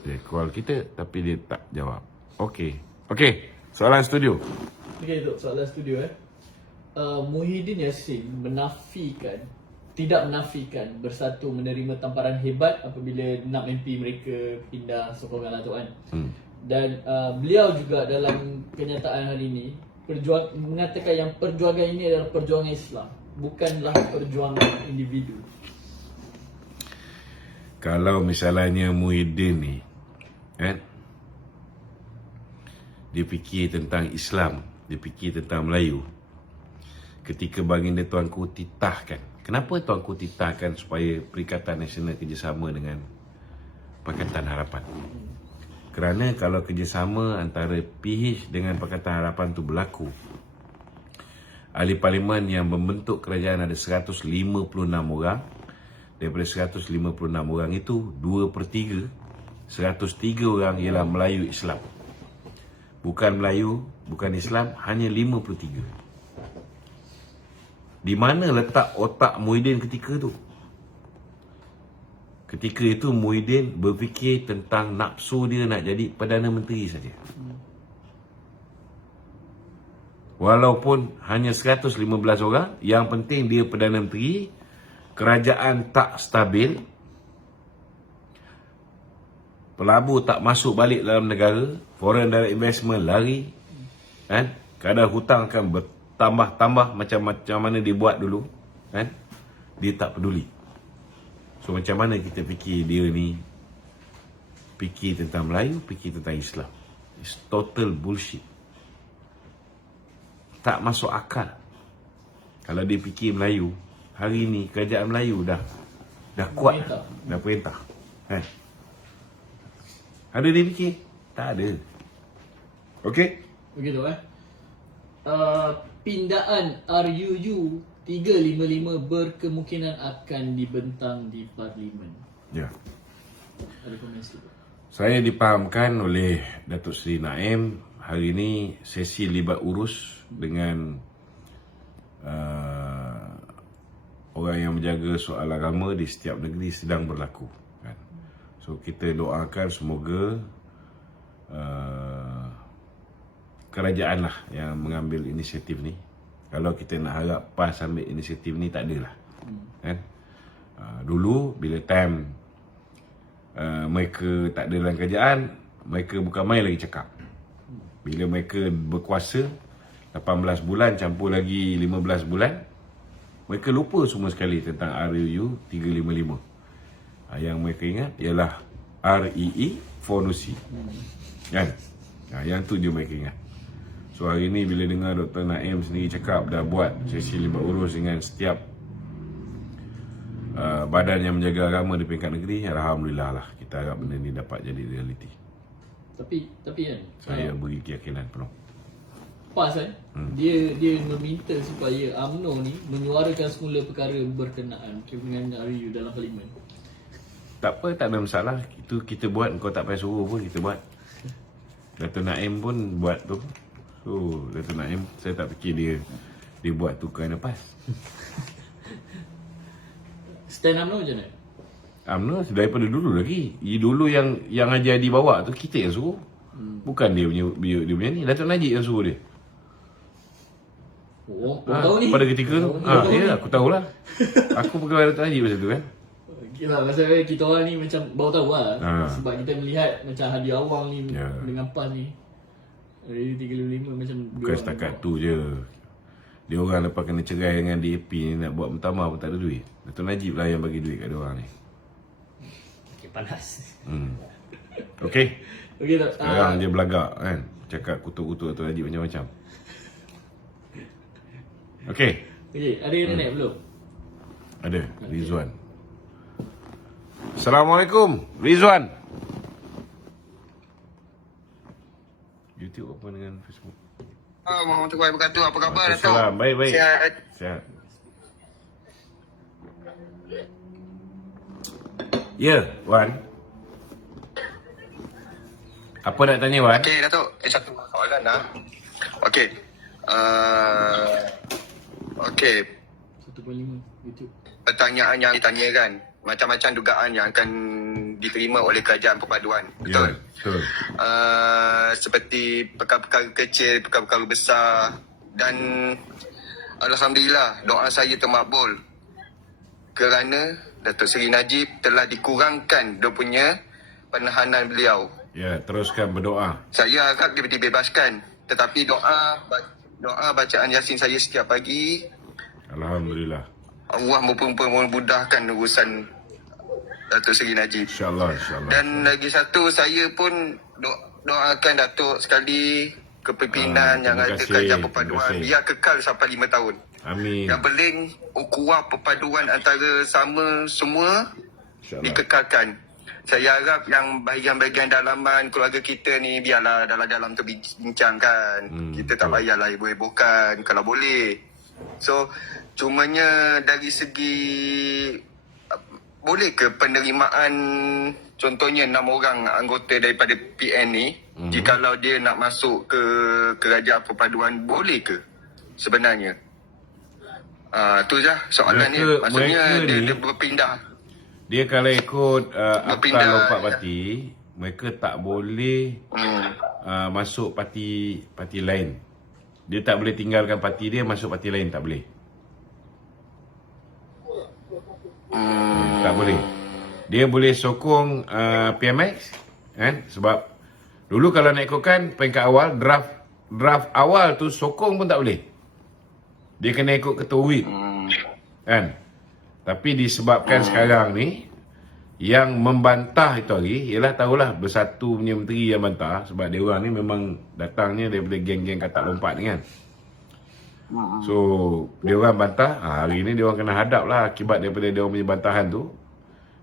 Dia call kita tapi dia tak jawab. Okey. Soalan studio. Okey, Tok, soalan studio Muhyiddin Yassin tidak menafikan Bersatu menerima tamparan hebat apabila 6 MP mereka pindah sokongan Datuk An. Dan beliau juga dalam kenyataan hari ini mengatakan yang perjuangan ini adalah perjuangan Islam, bukanlah perjuangan individu. Kalau misalnya Muhyiddin ni dia fikir tentang Islam, dia fikir tentang Melayu, ketika baginda Tuanku titahkan, kenapa Tuanku titahkan supaya Perikatan Nasional kerjasama dengan Pakatan Harapan? Kerana kalau kerjasama antara PH dengan Pakatan Harapan tu berlaku, ahli parlimen yang membentuk kerajaan ada 156 orang. Daripada 156 orang itu 2/3, 103 orang ialah Melayu Islam. Bukan Melayu, bukan Islam, hanya 53. Di mana letak otak Muhyiddin ketika tu? Ketika itu Muhyiddin berfikir tentang nafsu dia nak jadi Perdana Menteri saja. Walaupun hanya 115 orang, yang penting dia Perdana Menteri, kerajaan tak stabil, pelabur tak masuk balik dalam negara, foreign direct investment lari, kan? Kadar hutang akan bertambah-tambah macam mana dia buat dulu, kan? Dia tak peduli. So macam mana kita fikir dia ni fikir tentang Melayu, fikir tentang Islam? It's total bullshit. Tak masuk akal. Kalau dia fikir Melayu, hari ni kerajaan Melayu dah kuat, dah perintah. Ada dia fikir? Tak ada. Okey? Begitu pindaan RUU 355 berkemungkinan akan dibentang di Parlimen. Ya. Ada komen sikit? Saya dipahamkan oleh Datuk Seri Naim, hari ini sesi libat urus dengan orang yang menjaga soal agama di setiap negeri sedang berlaku, kan? So kita doakan semoga kerajaan lah yang mengambil inisiatif ni. Kalau kita nak harap PAS ambil inisiatif ni, tak adalah, kan? Dulu bila time mereka tak ada dalam kerajaan, mereka bukan main lagi cakap. Bila mereka berkuasa 18 bulan campur lagi 15 bulan, mereka lupa semua sekali tentang RUU 355. Yang mereka ingat ialah REE Fonusi, kan? Yang tu je mereka ingat. So hari ni bila dengar Dr. Naim sendiri cakap dah buat sesi libat urus dengan setiap badan yang menjaga agama di peringkat negeri, alhamdulillah lah, kita harap benda ni dapat jadi realiti. Tapi kan Saya beri keyakinan penuh. PAS dia meminta supaya UMNO ni menyuarakan semula perkara berkenaan dengan RUU dalam Parlimen. Tak apa, tak ada masalah. Itu kita buat, kau tak payah suruh pun kita buat. Dato' Naim pun buat tu. So Dato' Naim, saya tak fikir dia buat tu kerana PAS. Stand UMNO je nak? UMNO daripada dulu lagi. Dulu yang ajar dibawa tu kita yang suruh. Bukan dia punya ni. Dato' Najib yang suruh dia. Oh, tahu ni? Pada ketika tu. Ya, aku tahulah. Aku pegawai Dato' Najib masa tu, kan. Kita kita orang ni macam baru tahu lah. Sebab kita melihat macam Hadi Awang ni dengan PAS ni. RUU 355 macam bukan setakat tu je. Dia orang lepas kena cerai dengan DAP ni, nak buat muktamar pun tak ada duit. Dato' Najib lah yang bagi duit kat dia orang ni. Okay, panas. Okey. Okey tak? Sekarang dia belagak, kan. Cakap kutuk-kutuk Dato' Najib macam-macam. Okey. Okey, ada yang naik belum? Ada, Rizwan. Assalamualaikum, Rizwan. YouTube apa dengan Facebook? Warahmatullahi wabarakatuh. Apa khabar, Datuk? Assalam. Baik. Sihat. Sihat. Ya, Wan. Apa nak tanya, Wan? Okey, Datuk. Satu soalan lah. Okey. Okey. 1.5 YouTube. Pertanyaan yang ditanyakan. Macam-macam dugaan yang akan diterima oleh kerajaan perpaduan. Betul? Ya, betul. Seperti perkara-perkara kecil, perkara-perkara besar. Dan Alhamdulillah, doa saya termakbul. Kerana Datuk Seri Najib telah dikurangkan dia punya penahanan beliau. Ya, teruskan berdoa. Saya harap dia dibebaskan. Tetapi doa bacaan Yasin saya setiap pagi, Alhamdulillah. Allah memudahkan urusan Datuk Seri Najib. InsyaAllah. Dan lagi satu, saya pun doakan Datuk sekali kepimpinan yang terima ada kasih, kerajaan terima perpaduan kasih. biar kekal sampai 5 tahun. Amin. Yang penting ukhuwah perpaduan antara sama semua InsyaAllah. dikekalkan. Saya harap yang bahagian-bahagian dalaman keluarga kita ni biarlah dalam tu bincangkan. Kita tak payahlah heboh-hebohkan kalau boleh. So, cumanya dari segi boleh ke penerimaan contohnya 6 orang anggota daripada PN ni, jikalau dia nak masuk ke kerajaan perpaduan, boleh ke sebenarnya? Tu je soalan ni. Maksudnya dia berpindah. Dia kalau ikut Akta Berpindah, Lompat ya. Parti, mereka tak boleh masuk parti lain. Dia tak boleh tinggalkan parti dia, masuk parti lain, tak boleh. Tak boleh. Dia boleh sokong PMX kan? Sebab dulu kalau nak ikutkan peringkat awal, draft awal tu sokong pun tak boleh. Dia kena ikut ketua whip kan? Tapi disebabkan sekarang ni yang membantah itu hari ialah tahulah Bersatu punya menteri yang bantah. Sebab dia orang ni memang datangnya daripada geng-geng katak lompat ni kan. So dia orang bantah, hari ni dia orang kena hadap lah akibat daripada dia orang punya bantahan tu.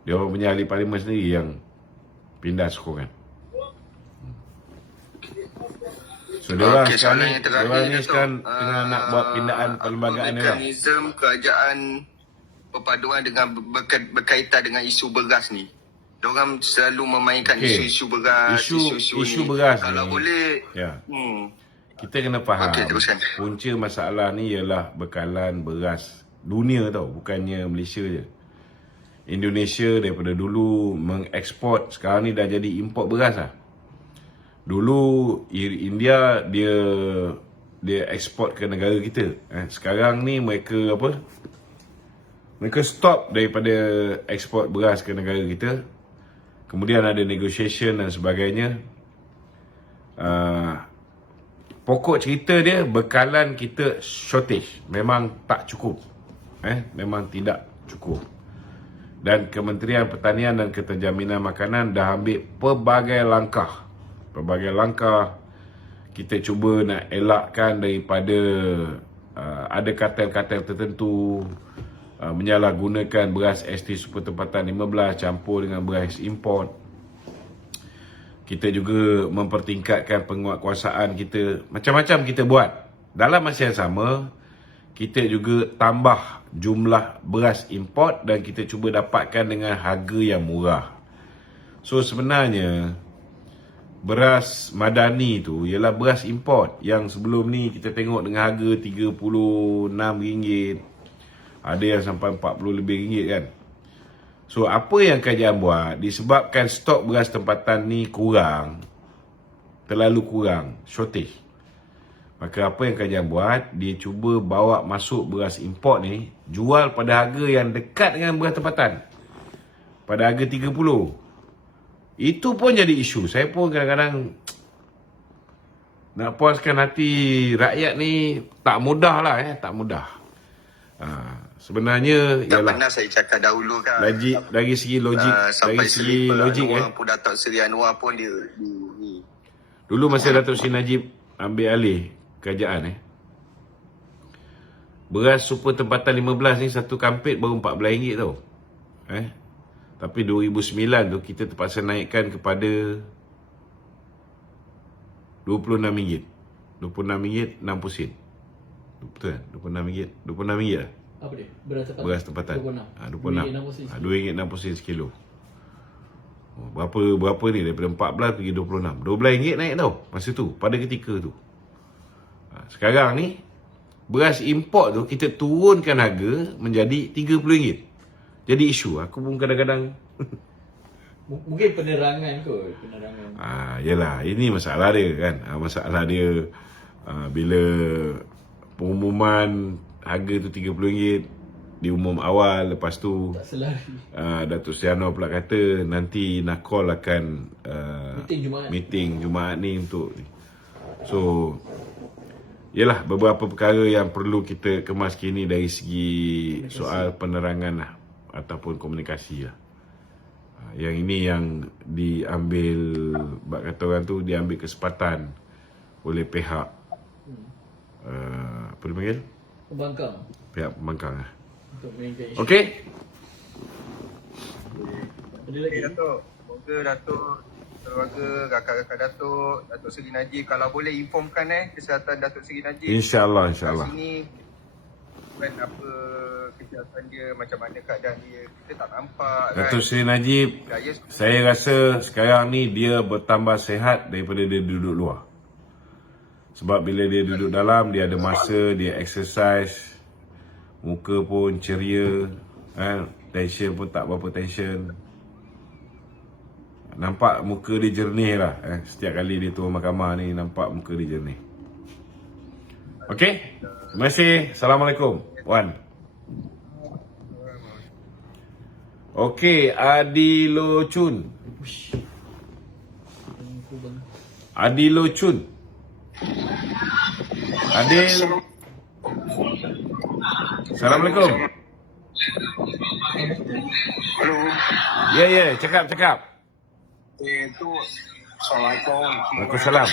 Dia orang punya ahli parlimen sendiri yang pindah sokongan. So dia orang sekarang ni, dia orang ni sekarang tengah nak buat pindaan perlembagaan dia orang. Mekanisme kerajaan perpaduan dengan berkaitan dengan isu beras ni. Diorang selalu memainkan isu-isu beras, Isu ni. beras Kalau ni, boleh, ya. Kita kena faham, Okey, teruskan. punca masalah ni ialah bekalan beras dunia tau, bukannya Malaysia je. Indonesia daripada dulu mengeksport, sekarang ni dah jadi import beras lah. Dulu India dia eksport ke negara kita. Sekarang ni mereka mereka stop daripada ekspor beras ke negara kita. Kemudian ada negotiation dan sebagainya. Pokok cerita dia, bekalan kita shortage. Memang tak cukup. Memang tidak cukup. Dan Kementerian Pertanian dan Keterjaminan Makanan dah ambil pelbagai langkah. Kita cuba nak elakkan daripada ada kartel-kartel tertentu menyalahgunakan beras ST Super Tempatan 15 campur dengan beras import. Kita juga mempertingkatkan penguatkuasaan kita. Macam-macam kita buat. Dalam masa yang sama, kita juga tambah jumlah beras import dan kita cuba dapatkan dengan harga yang murah. So sebenarnya beras madani tu ialah beras import yang sebelum ni kita tengok dengan harga RM36. Ada yang sampai RM40 lebih kan. So apa yang kerajaan buat, disebabkan stok beras tempatan ni kurang, terlalu kurang, shortage. Maka apa yang kerajaan buat, dia cuba bawa masuk beras import ni, jual pada harga yang dekat dengan beras tempatan. Pada harga RM30. Itu pun jadi isu. Saya pun kadang-kadang nak puaskan hati rakyat ni tak mudah lah tak mudah. Sebenarnya tak ialah pernah saya cakap dahulu kan. dari segi logik, sampai dari segi logik pun Datuk Seri Anwar pun dia ni. Dulu masa Datuk Seri Najib ambil alih kerajaan beras super tempatan 15 ni satu kampit baru RM14 tau. Tapi 2009 tu kita terpaksa naikkan kepada RM26. RM26 60 sen. Betul kan? RM26 lah. Apa dia? Beras tempatan. Beras tempatan. 26. RM2.60 sekilo. Berapa ni daripada 14 pergi 26. RM12 naik tau masa tu, pada ketika tu. Sekarang ni beras import tu kita turunkan harga menjadi RM30. Jadi isu. Aku pun kadang-kadang Mungkin penerangan kot. Yelah, ini masalah dia kan. Masalah dia bila pengumuman harga tu RM30 diumum awal, lepas tu Tak selari. Datuk Seri Anwar pula kata nanti Nakol akan meeting Jumaat ni untuk ni. So yelah, beberapa perkara yang perlu kita kemas kini dari segi soal penerangan lah, ataupun komunikasi lah. Yang ini yang diambil, bak kata orang tu, diambil kesempatan oleh pihak apa dia panggil? Pembangkang. Pihak pembangkang lah. Untuk mainkan isu. Okey? Ada lagi? Datuk. Semoga Datuk, keluarga, rakan-rakan Datuk Seri Najib, kalau boleh informkan kesihatan Datuk Seri Najib. InsyaAllah. Kat sini kan apa kesihatan dia, macam mana keadaan dia, kita tak nampak kan. Datuk Seri Najib, saya rasa sekarang ni dia bertambah sihat daripada dia duduk luar. Sebab bila dia duduk dalam, dia ada masa, dia exercise, muka pun ceria, tension pun tak berapa tension. Nampak muka dia jernih lah. Setiap kali dia turun mahkamah ni, nampak muka dia jernih. Okey? Terima kasih. Assalamualaikum. Wan. Okey, Adilo Chun. Adilo Chun. Adil. Assalamualaikum. Hello. Ya, cakap. Itu Assalamualaikum. Waalaikumsalam.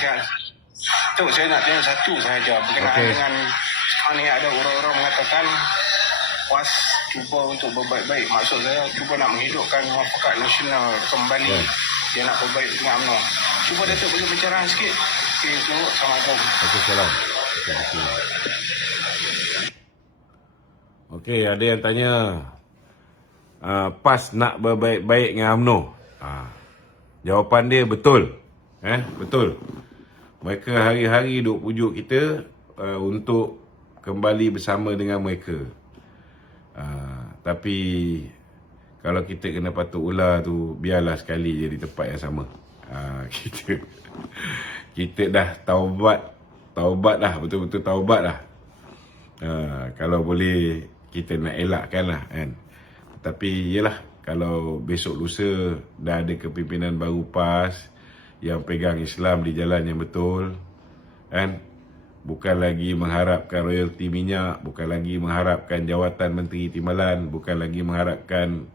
Tu saya nak tanya satu sahaja berkenaan dengan sekarang ni ada orang-orang mengatakan PAS cuba untuk berbaik-baik. Maksud saya cuba nak menghidupkan Muafakat Nasional kembali. Dia nak berbaik dengan UMNO. Cuba Datuk bagi pencerahan sikit. Okey, Assalamualaikum. Waalaikumsalam. Okey, ada yang tanya PAS nak berbaik-baik dengan UMNO. Jawapan dia betul. Betul. Mereka hari-hari duk pujuk kita untuk kembali bersama dengan mereka. Tapi kalau kita kena patuk ular tu, biarlah sekali je di tempat yang sama. Kita dah taubat dah, betul-betul taubat dah. Kalau boleh kita nak elakkan lah kan. Tapi yelah, kalau besok lusa dah ada kepimpinan baru PAS yang pegang Islam di jalan yang betul kan, bukan lagi mengharapkan royalti minyak, bukan lagi mengharapkan jawatan Menteri Timbalan, bukan lagi mengharapkan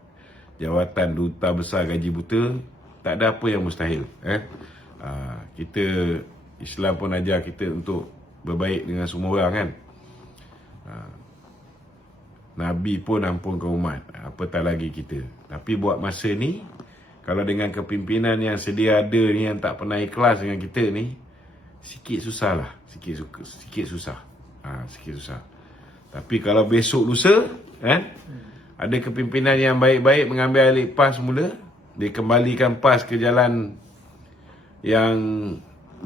jawatan Duta Besar Gaji Buta. Tak ada apa yang mustahil. Kita, Islam pun ajar kita untuk berbaik dengan semua orang kan. Nabi pun ampunkan umat, apatah lagi kita. Tapi buat masa ni, kalau dengan kepimpinan yang sedia ada ni, yang tak pernah ikhlas dengan kita ni, sikit susah lah. Sikit susah. Tapi kalau besok lusa kan, ada kepimpinan yang baik-baik mengambil alih PAS mula, dikembalikan PAS ke jalan yang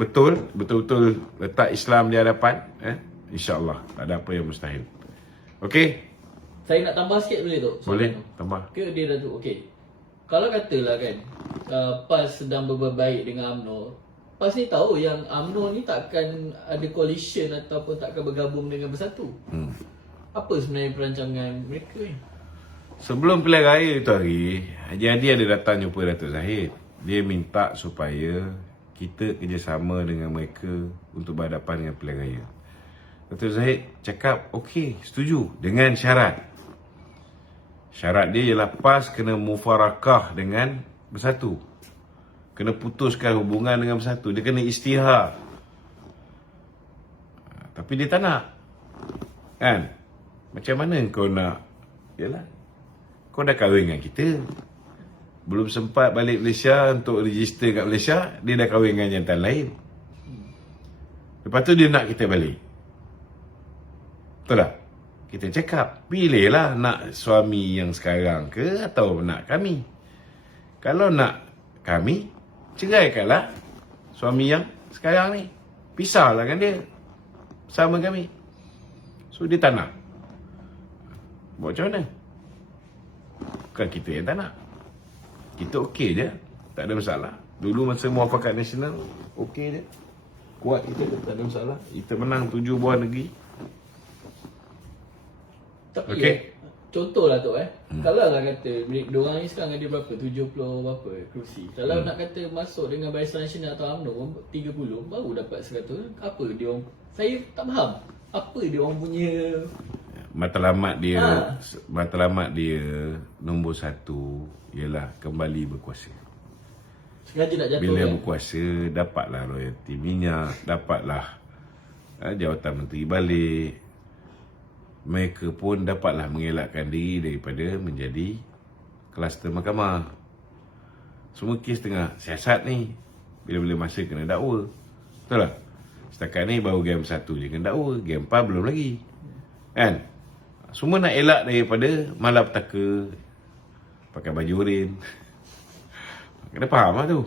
betul-betul letak Islam di hadapan, insya-Allah tak ada apa yang mustahil. Okey? Saya nak tambah sikit boleh tak? Boleh, tambah. Ke dia dah tu? Okey. Kalau katalah kan, PAS sedang berbaik dengan UMNO, PAS ni tahu yang UMNO ni takkan ada coalition ataupun takkan bergabung dengan Bersatu. Apa sebenarnya perancangan mereka ni? Sebelum pilihan raya tu hari, Haji Hadi ada datang jumpa Datuk Zahid. Dia minta supaya kita kerjasama dengan mereka untuk berhadapan dengan pilihan raya. Datuk Zahid cakap, okey, setuju dengan syarat. Syarat dia ialah PAS kena mufarakah dengan Bersatu. Kena putuskan hubungan dengan Bersatu. Dia kena istihar. Tapi dia tak nak. Kan? Macam mana kau nak? Yalah, kau dah kahwin dengan kita. Belum sempat balik Malaysia untuk register kat Malaysia, dia dah kahwin dengan jantan lain. Lepas tu dia nak kita balik. Betul tak? Kita cakap, pilihlah nak suami yang sekarang ke atau nak kami. Kalau nak kami, ceraikanlah suami yang sekarang ni. Pisahlah dengan dia. Sama kami. So dia tak nak. Buat macam mana? Bukan kita yang tak nak. Kita okey je. Tak ada masalah. Dulu masa Muafakat Nasional, okey je. Kuat kita, tak ada masalah. Kita menang 7 buah negeri. Tapi Okey. contohlah tu kalau lah kata diorang ni sekarang ada berapa 70 berapa kerusi. Kalau nak kata masuk dengan Barisan Nasional atau UMNO 30 baru dapat 100. Apa dia orang, saya tak faham. Apa dia orang punya Matlamat dia nombor 1 ialah kembali berkuasa. sengaja nak jatuh Bila kan? berkuasa, dapatlah royalti minyak, dapatlah jawatan menteri balik. Mereka pun dapatlah mengelakkan diri daripada menjadi kluster mahkamah. Semua kes tengah siasat ni. Bila-bila masa kena dakwa. Betul tak? Setakat ni baru game 1 je kena dakwa. Game 4 belum lagi. Kan? Semua nak elak daripada malapetaka, pakai baju oren. Kena faham lah tu.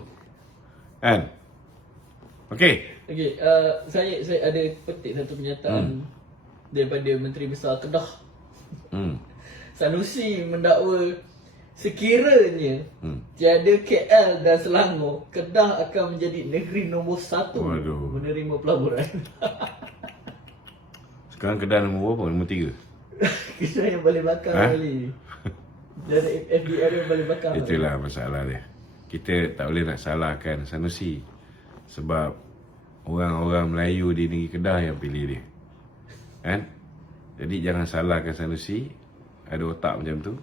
Kan? Okey. Okey, saya ada petik satu pernyataan daripada Menteri Besar Kedah. Sanusi mendakwa sekiranya tiada KL dan Selangor, Kedah akan menjadi negeri nombor 1 menerima pelaburan. Sekarang Kedah nombor berapa? Nombor 3? Kedah yang paling belakang kali. Dan FDR yang paling belakang. Itulah masalah dia. Kita tak boleh nak salahkan Sanusi. Sebab orang-orang Melayu di negeri Kedah yang pilih dia. Kan? Jadi jangan salahkan Sanusi. Ada otak macam tu.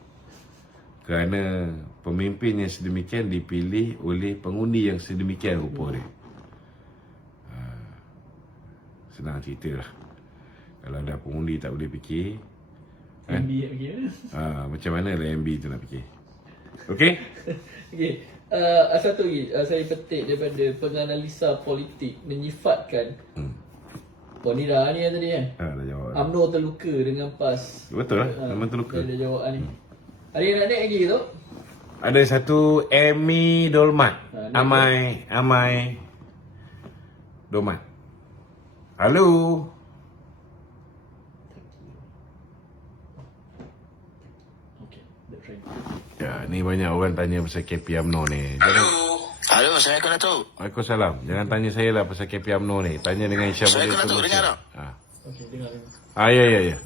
Kerana pemimpin yang sedemikian dipilih oleh pengundi yang sedemikian rupa dia. Senang cerita lah. Kalau dah pengundi tak boleh fikir, MB nak fikir. macam mana lah MB tu nak fikir. Okey? Okey. Satu lagi saya petik daripada penganalisa politik menyifatkan ni dah ni tadi kan. Dah jawab. UMNO terluka dengan PAS. Betul lah. Memang terluka. Dah jawab ni. Ada yang nak naik lagi tu? Ada satu Amy Dolmat. Amai Dolmat. Halo. Okey, that's right. Ya, ni banyak orang tanya pasal KP UMNO ni. Halo, Assalamualaikum Datuk. Waalaikumsalam. Jangan tanya saya lah pasal KP UMNO ni. Tanya dengan Isyamuddin. Assalamualaikum Datuk, dengar tak? Okey, dengar. Ya.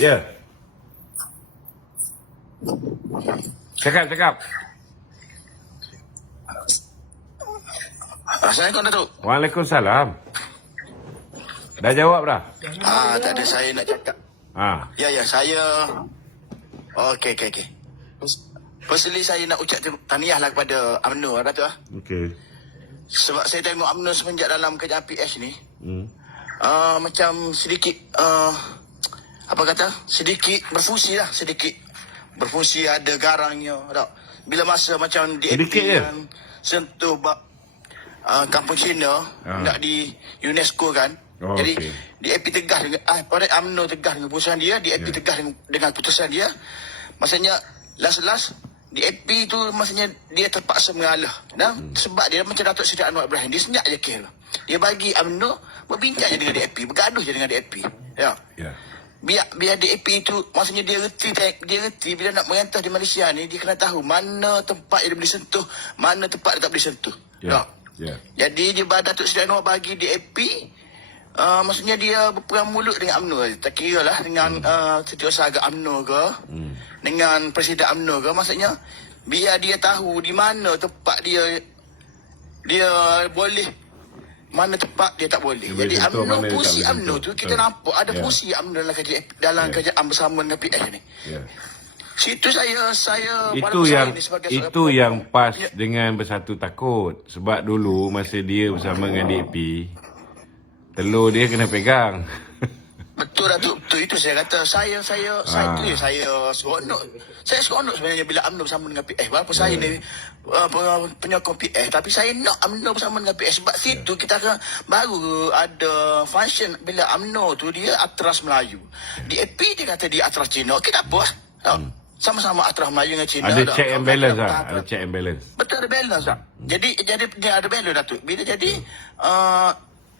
Ya. Cakap. Assalamualaikum Datuk. Waalaikumsalam. Dah jawab dah? Tak ada, saya nak cakap. Ya, saya... Okey. Firstly, saya nak ucap tahniah lah kepada UMNO, Datuk. Okey. Sebab saya tengok UMNO semenjak dalam kerajaan PS ni, macam sedikit, sedikit berfungsi lah, berfungsi, ada garangnya, tak? Bila masa macam DAP kan, sentuh kampung Cina, nak di UNESCO kan, jadi DAP tegas dengan, UMNO tegas dengan keputusan dia, DAP tegas dengan keputusan dia, maksudnya last DAP tu maksudnya dia terpaksa mengalah. Sebab dia macam Datuk Seri Anwar Ibrahim, dia senyap je kes. Dia bagi UMNO berbincang je dengan DAP, bergaduh je dengan DAP. Ya. Biar DAP itu maksudnya dia reti bila nak mengentas di Malaysia ni, dia kena tahu mana tempat yang boleh sentuh, mana tempat yang tak boleh sentuh. Jadi dia Datuk Seri Anwar bagi DAP, maksudnya dia berperang mulut dengan UMNO. Tak kira lah dengan setiausaha agak UMNO ke, dengan Presiden UMNO ke, maksudnya biar dia tahu di mana tempat dia boleh, mana tempat dia tak boleh. Jadi UMNO, fungsi UMNO tu kita nampak ada fungsi UMNO dalam kerajaan bersama dengan PS ni. Situ saya itu yang PAS dengan Bersatu takut. Sebab dulu masa dia bersama dengan DAP, telur dia kena pegang. Betul Datuk, betul. Itu saya kata saya seronok. Saya seronok sebenarnya bila UMNO bersama dengan PS. Walaupun saya ni penyokong PS, tapi saya nak UMNO bersama dengan PS. Sebab situ kita akan baru ada function bila UMNO tu dia atras Melayu. Di AP dia kata dia atras Cina. Okey, tak apa lah. Sama-sama atras Melayu dengan Cina. Ada check and balance lah. Ada check and balance. Betul, ada balance tak? Jadi dia ada balance, Datuk. Bila jadi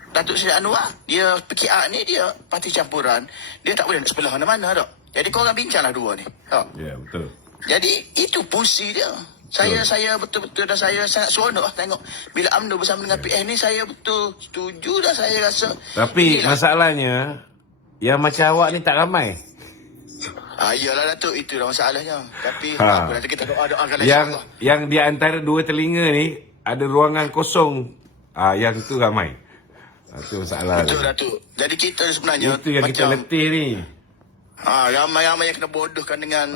Datuk Seri Anwar, dia PKR ni dia parti campuran, dia tak boleh nak sebelah mana-mana tak. Jadi korang bincanglah dua ni. Tak? Ya, betul. Jadi itu fungsi dia. Saya betul-betul dah saya sangat seronok lah tengok bila UMNO bersama dengan PS ni, saya betul setuju dah, saya rasa. Tapi masalahnya yang macam awak ni tak ramai. Iyalah Datuk, itu dah masalahnya. Tapi apa nanti kita doakan yang di antara dua telinga ni ada ruangan kosong. Yang tu ramai. Itu masalah. Betul Datuk. Jadi kita sebenarnya itu yang kita letih ni. Ramai-ramai yang kena bodohkan dengan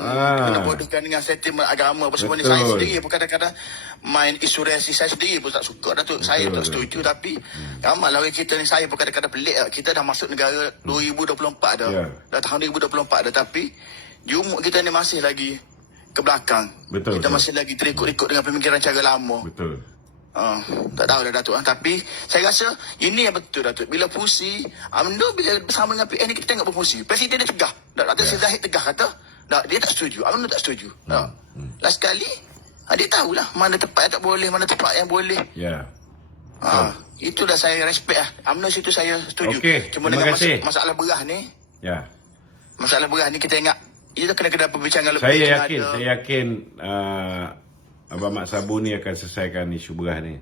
sentimen agama apa semua ni. Saya sendiri pun kadang-kadang main isu resis, saya sendiri pun tak suka Datuk. Saya tak setuju, tapi ramai kita ni, saya pun kadang-kadang pelik lah. Kita dah masuk negara 2024 dah. Dah tahun 2024 dah, tapi jumuk kita ni masih lagi ke belakang. Betul. Kita masih lagi terikut-ikut dengan pemikiran cara lama. Betul. Tak tahu dah Datuk. Tapi saya rasa ini yang betul Datuk. Bila fungsi UMNO bila bersama dengan PN ni, kita tengok berfungsi. Presiden dia tegah. Dr. Seri Zahid tegah kata dia tak setuju. UMNO tak setuju. Last sekali dia tahulah mana tempat yang tak boleh, mana tempat yang boleh. Ya. Itulah saya respect lah. UMNO situ saya setuju. Cuma terima dengan kasih. masalah beras ni. Ya. Masalah beras ni kita ingat itu kena perbincangan lebih. Saya yakin Abang Mat Sabu ni akan selesaikan isu beras ni.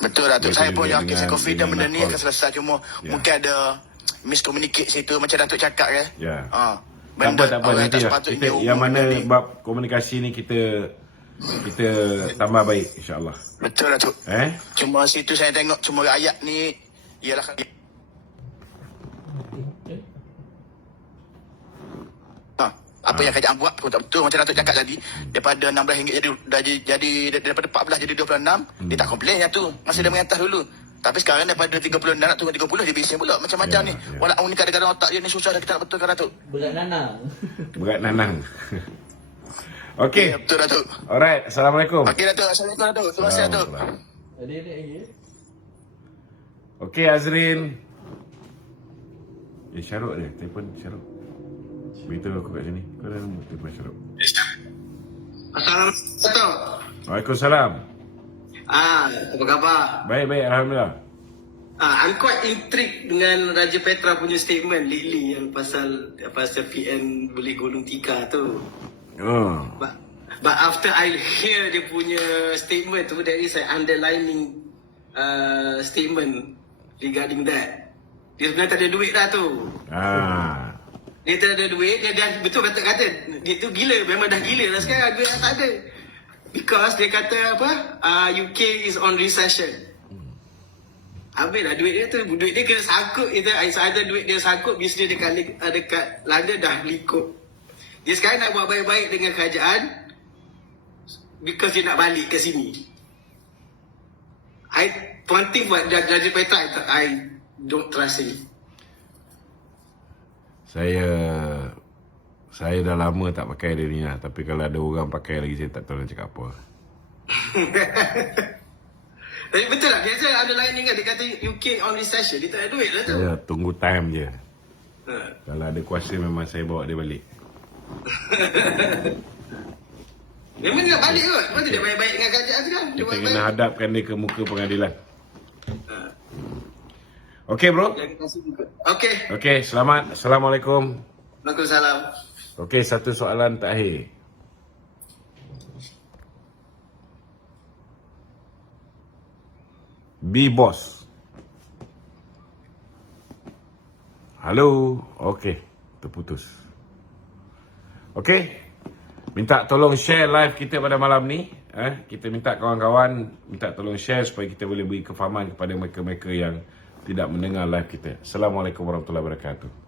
Betul Datuk. Saya pun yakin, saya confident benda ni Nakol. akan selesai. Cuma mungkin ada miscommunicate situ macam Datuk cakap kan. Ya. Benda Tak apa nanti lah. Kita, yang mana bab komunikasi ni kita tambah baik insya-Allah. Betul Datuk. Cuma situ saya tengok cuma ayat ni ialah apa yang kerajaan buat pun tak betul macam Datuk cakap tadi. Daripada RM16 jadi daripada 14 jadi 26, dia tak komplain yang tu. Masih dia mengatas dulu. Tapi sekarang daripada 36 nak turun 30 dia bising pula macam-macam ni. Walaupun ni kadang-kadang otak dia ni susah dah kita nak betulkan Datuk. Berat nanang. Berat nanang. Okey. Betul Datuk. Alright, Assalamualaikum. Okey Datuk, Assalamualaikum Datuk. Terima kasih Datuk. Ada lagi. Okey Azrin. Syaruk dia, telefon Syaruk. Beritahu aku kat sini. Kau dah nombor telefon Syaruk. Assalamualaikum. Waalaikumsalam. Apa khabar? Baik, alhamdulillah. I'm quite intrigued dengan Raja Petra punya statement lately yang pasal PN boleh gulung tika tu. But after I hear dia punya statement tu, there is an underlining statement regarding that. Dia sebenarnya tak ada duit dah tu. Dia tak ada duit, dia dah betul kata dia tu gila, memang dah gila lah sekarang, duit dah tak ada. Because dia kata UK is on recession. Habis lah duit dia tu, duit dia kena sangkut, ada duit dia sangkut, bisnes dia dekat London dah likut. Dia sekarang nak buat baik-baik dengan kerajaan because dia nak balik ke sini. One thing buat Raja Petra, I don't trust him. Saya dah lama tak pakai dia ni lah. Tapi kalau ada orang pakai lagi, saya tak tahu nak cakap apa. Tapi betul lah, biasa ada lain ni kan, dia kata UK on recession, dia tak ada duit lah tu. Ya, tunggu time je. Kalau ada kuasa memang saya bawa dia balik. Memang dia nak balik kot, memang dia baik-baik dengan kerajaan tu kan. Kita kena hadapkan dia ke muka pengadilan. Okey bro. Okey, selamat. Assalamualaikum. Waalaikumsalam. Okey, satu soalan terakhir. B-Boss. Halo. Okey, terputus. Okey. Minta tolong share live kita pada malam ni. Kita minta kawan-kawan minta tolong share supaya kita boleh beri kefahaman kepada mereka-mereka yang tidak mendengar live kita. Assalamualaikum warahmatullahi wabarakatuh.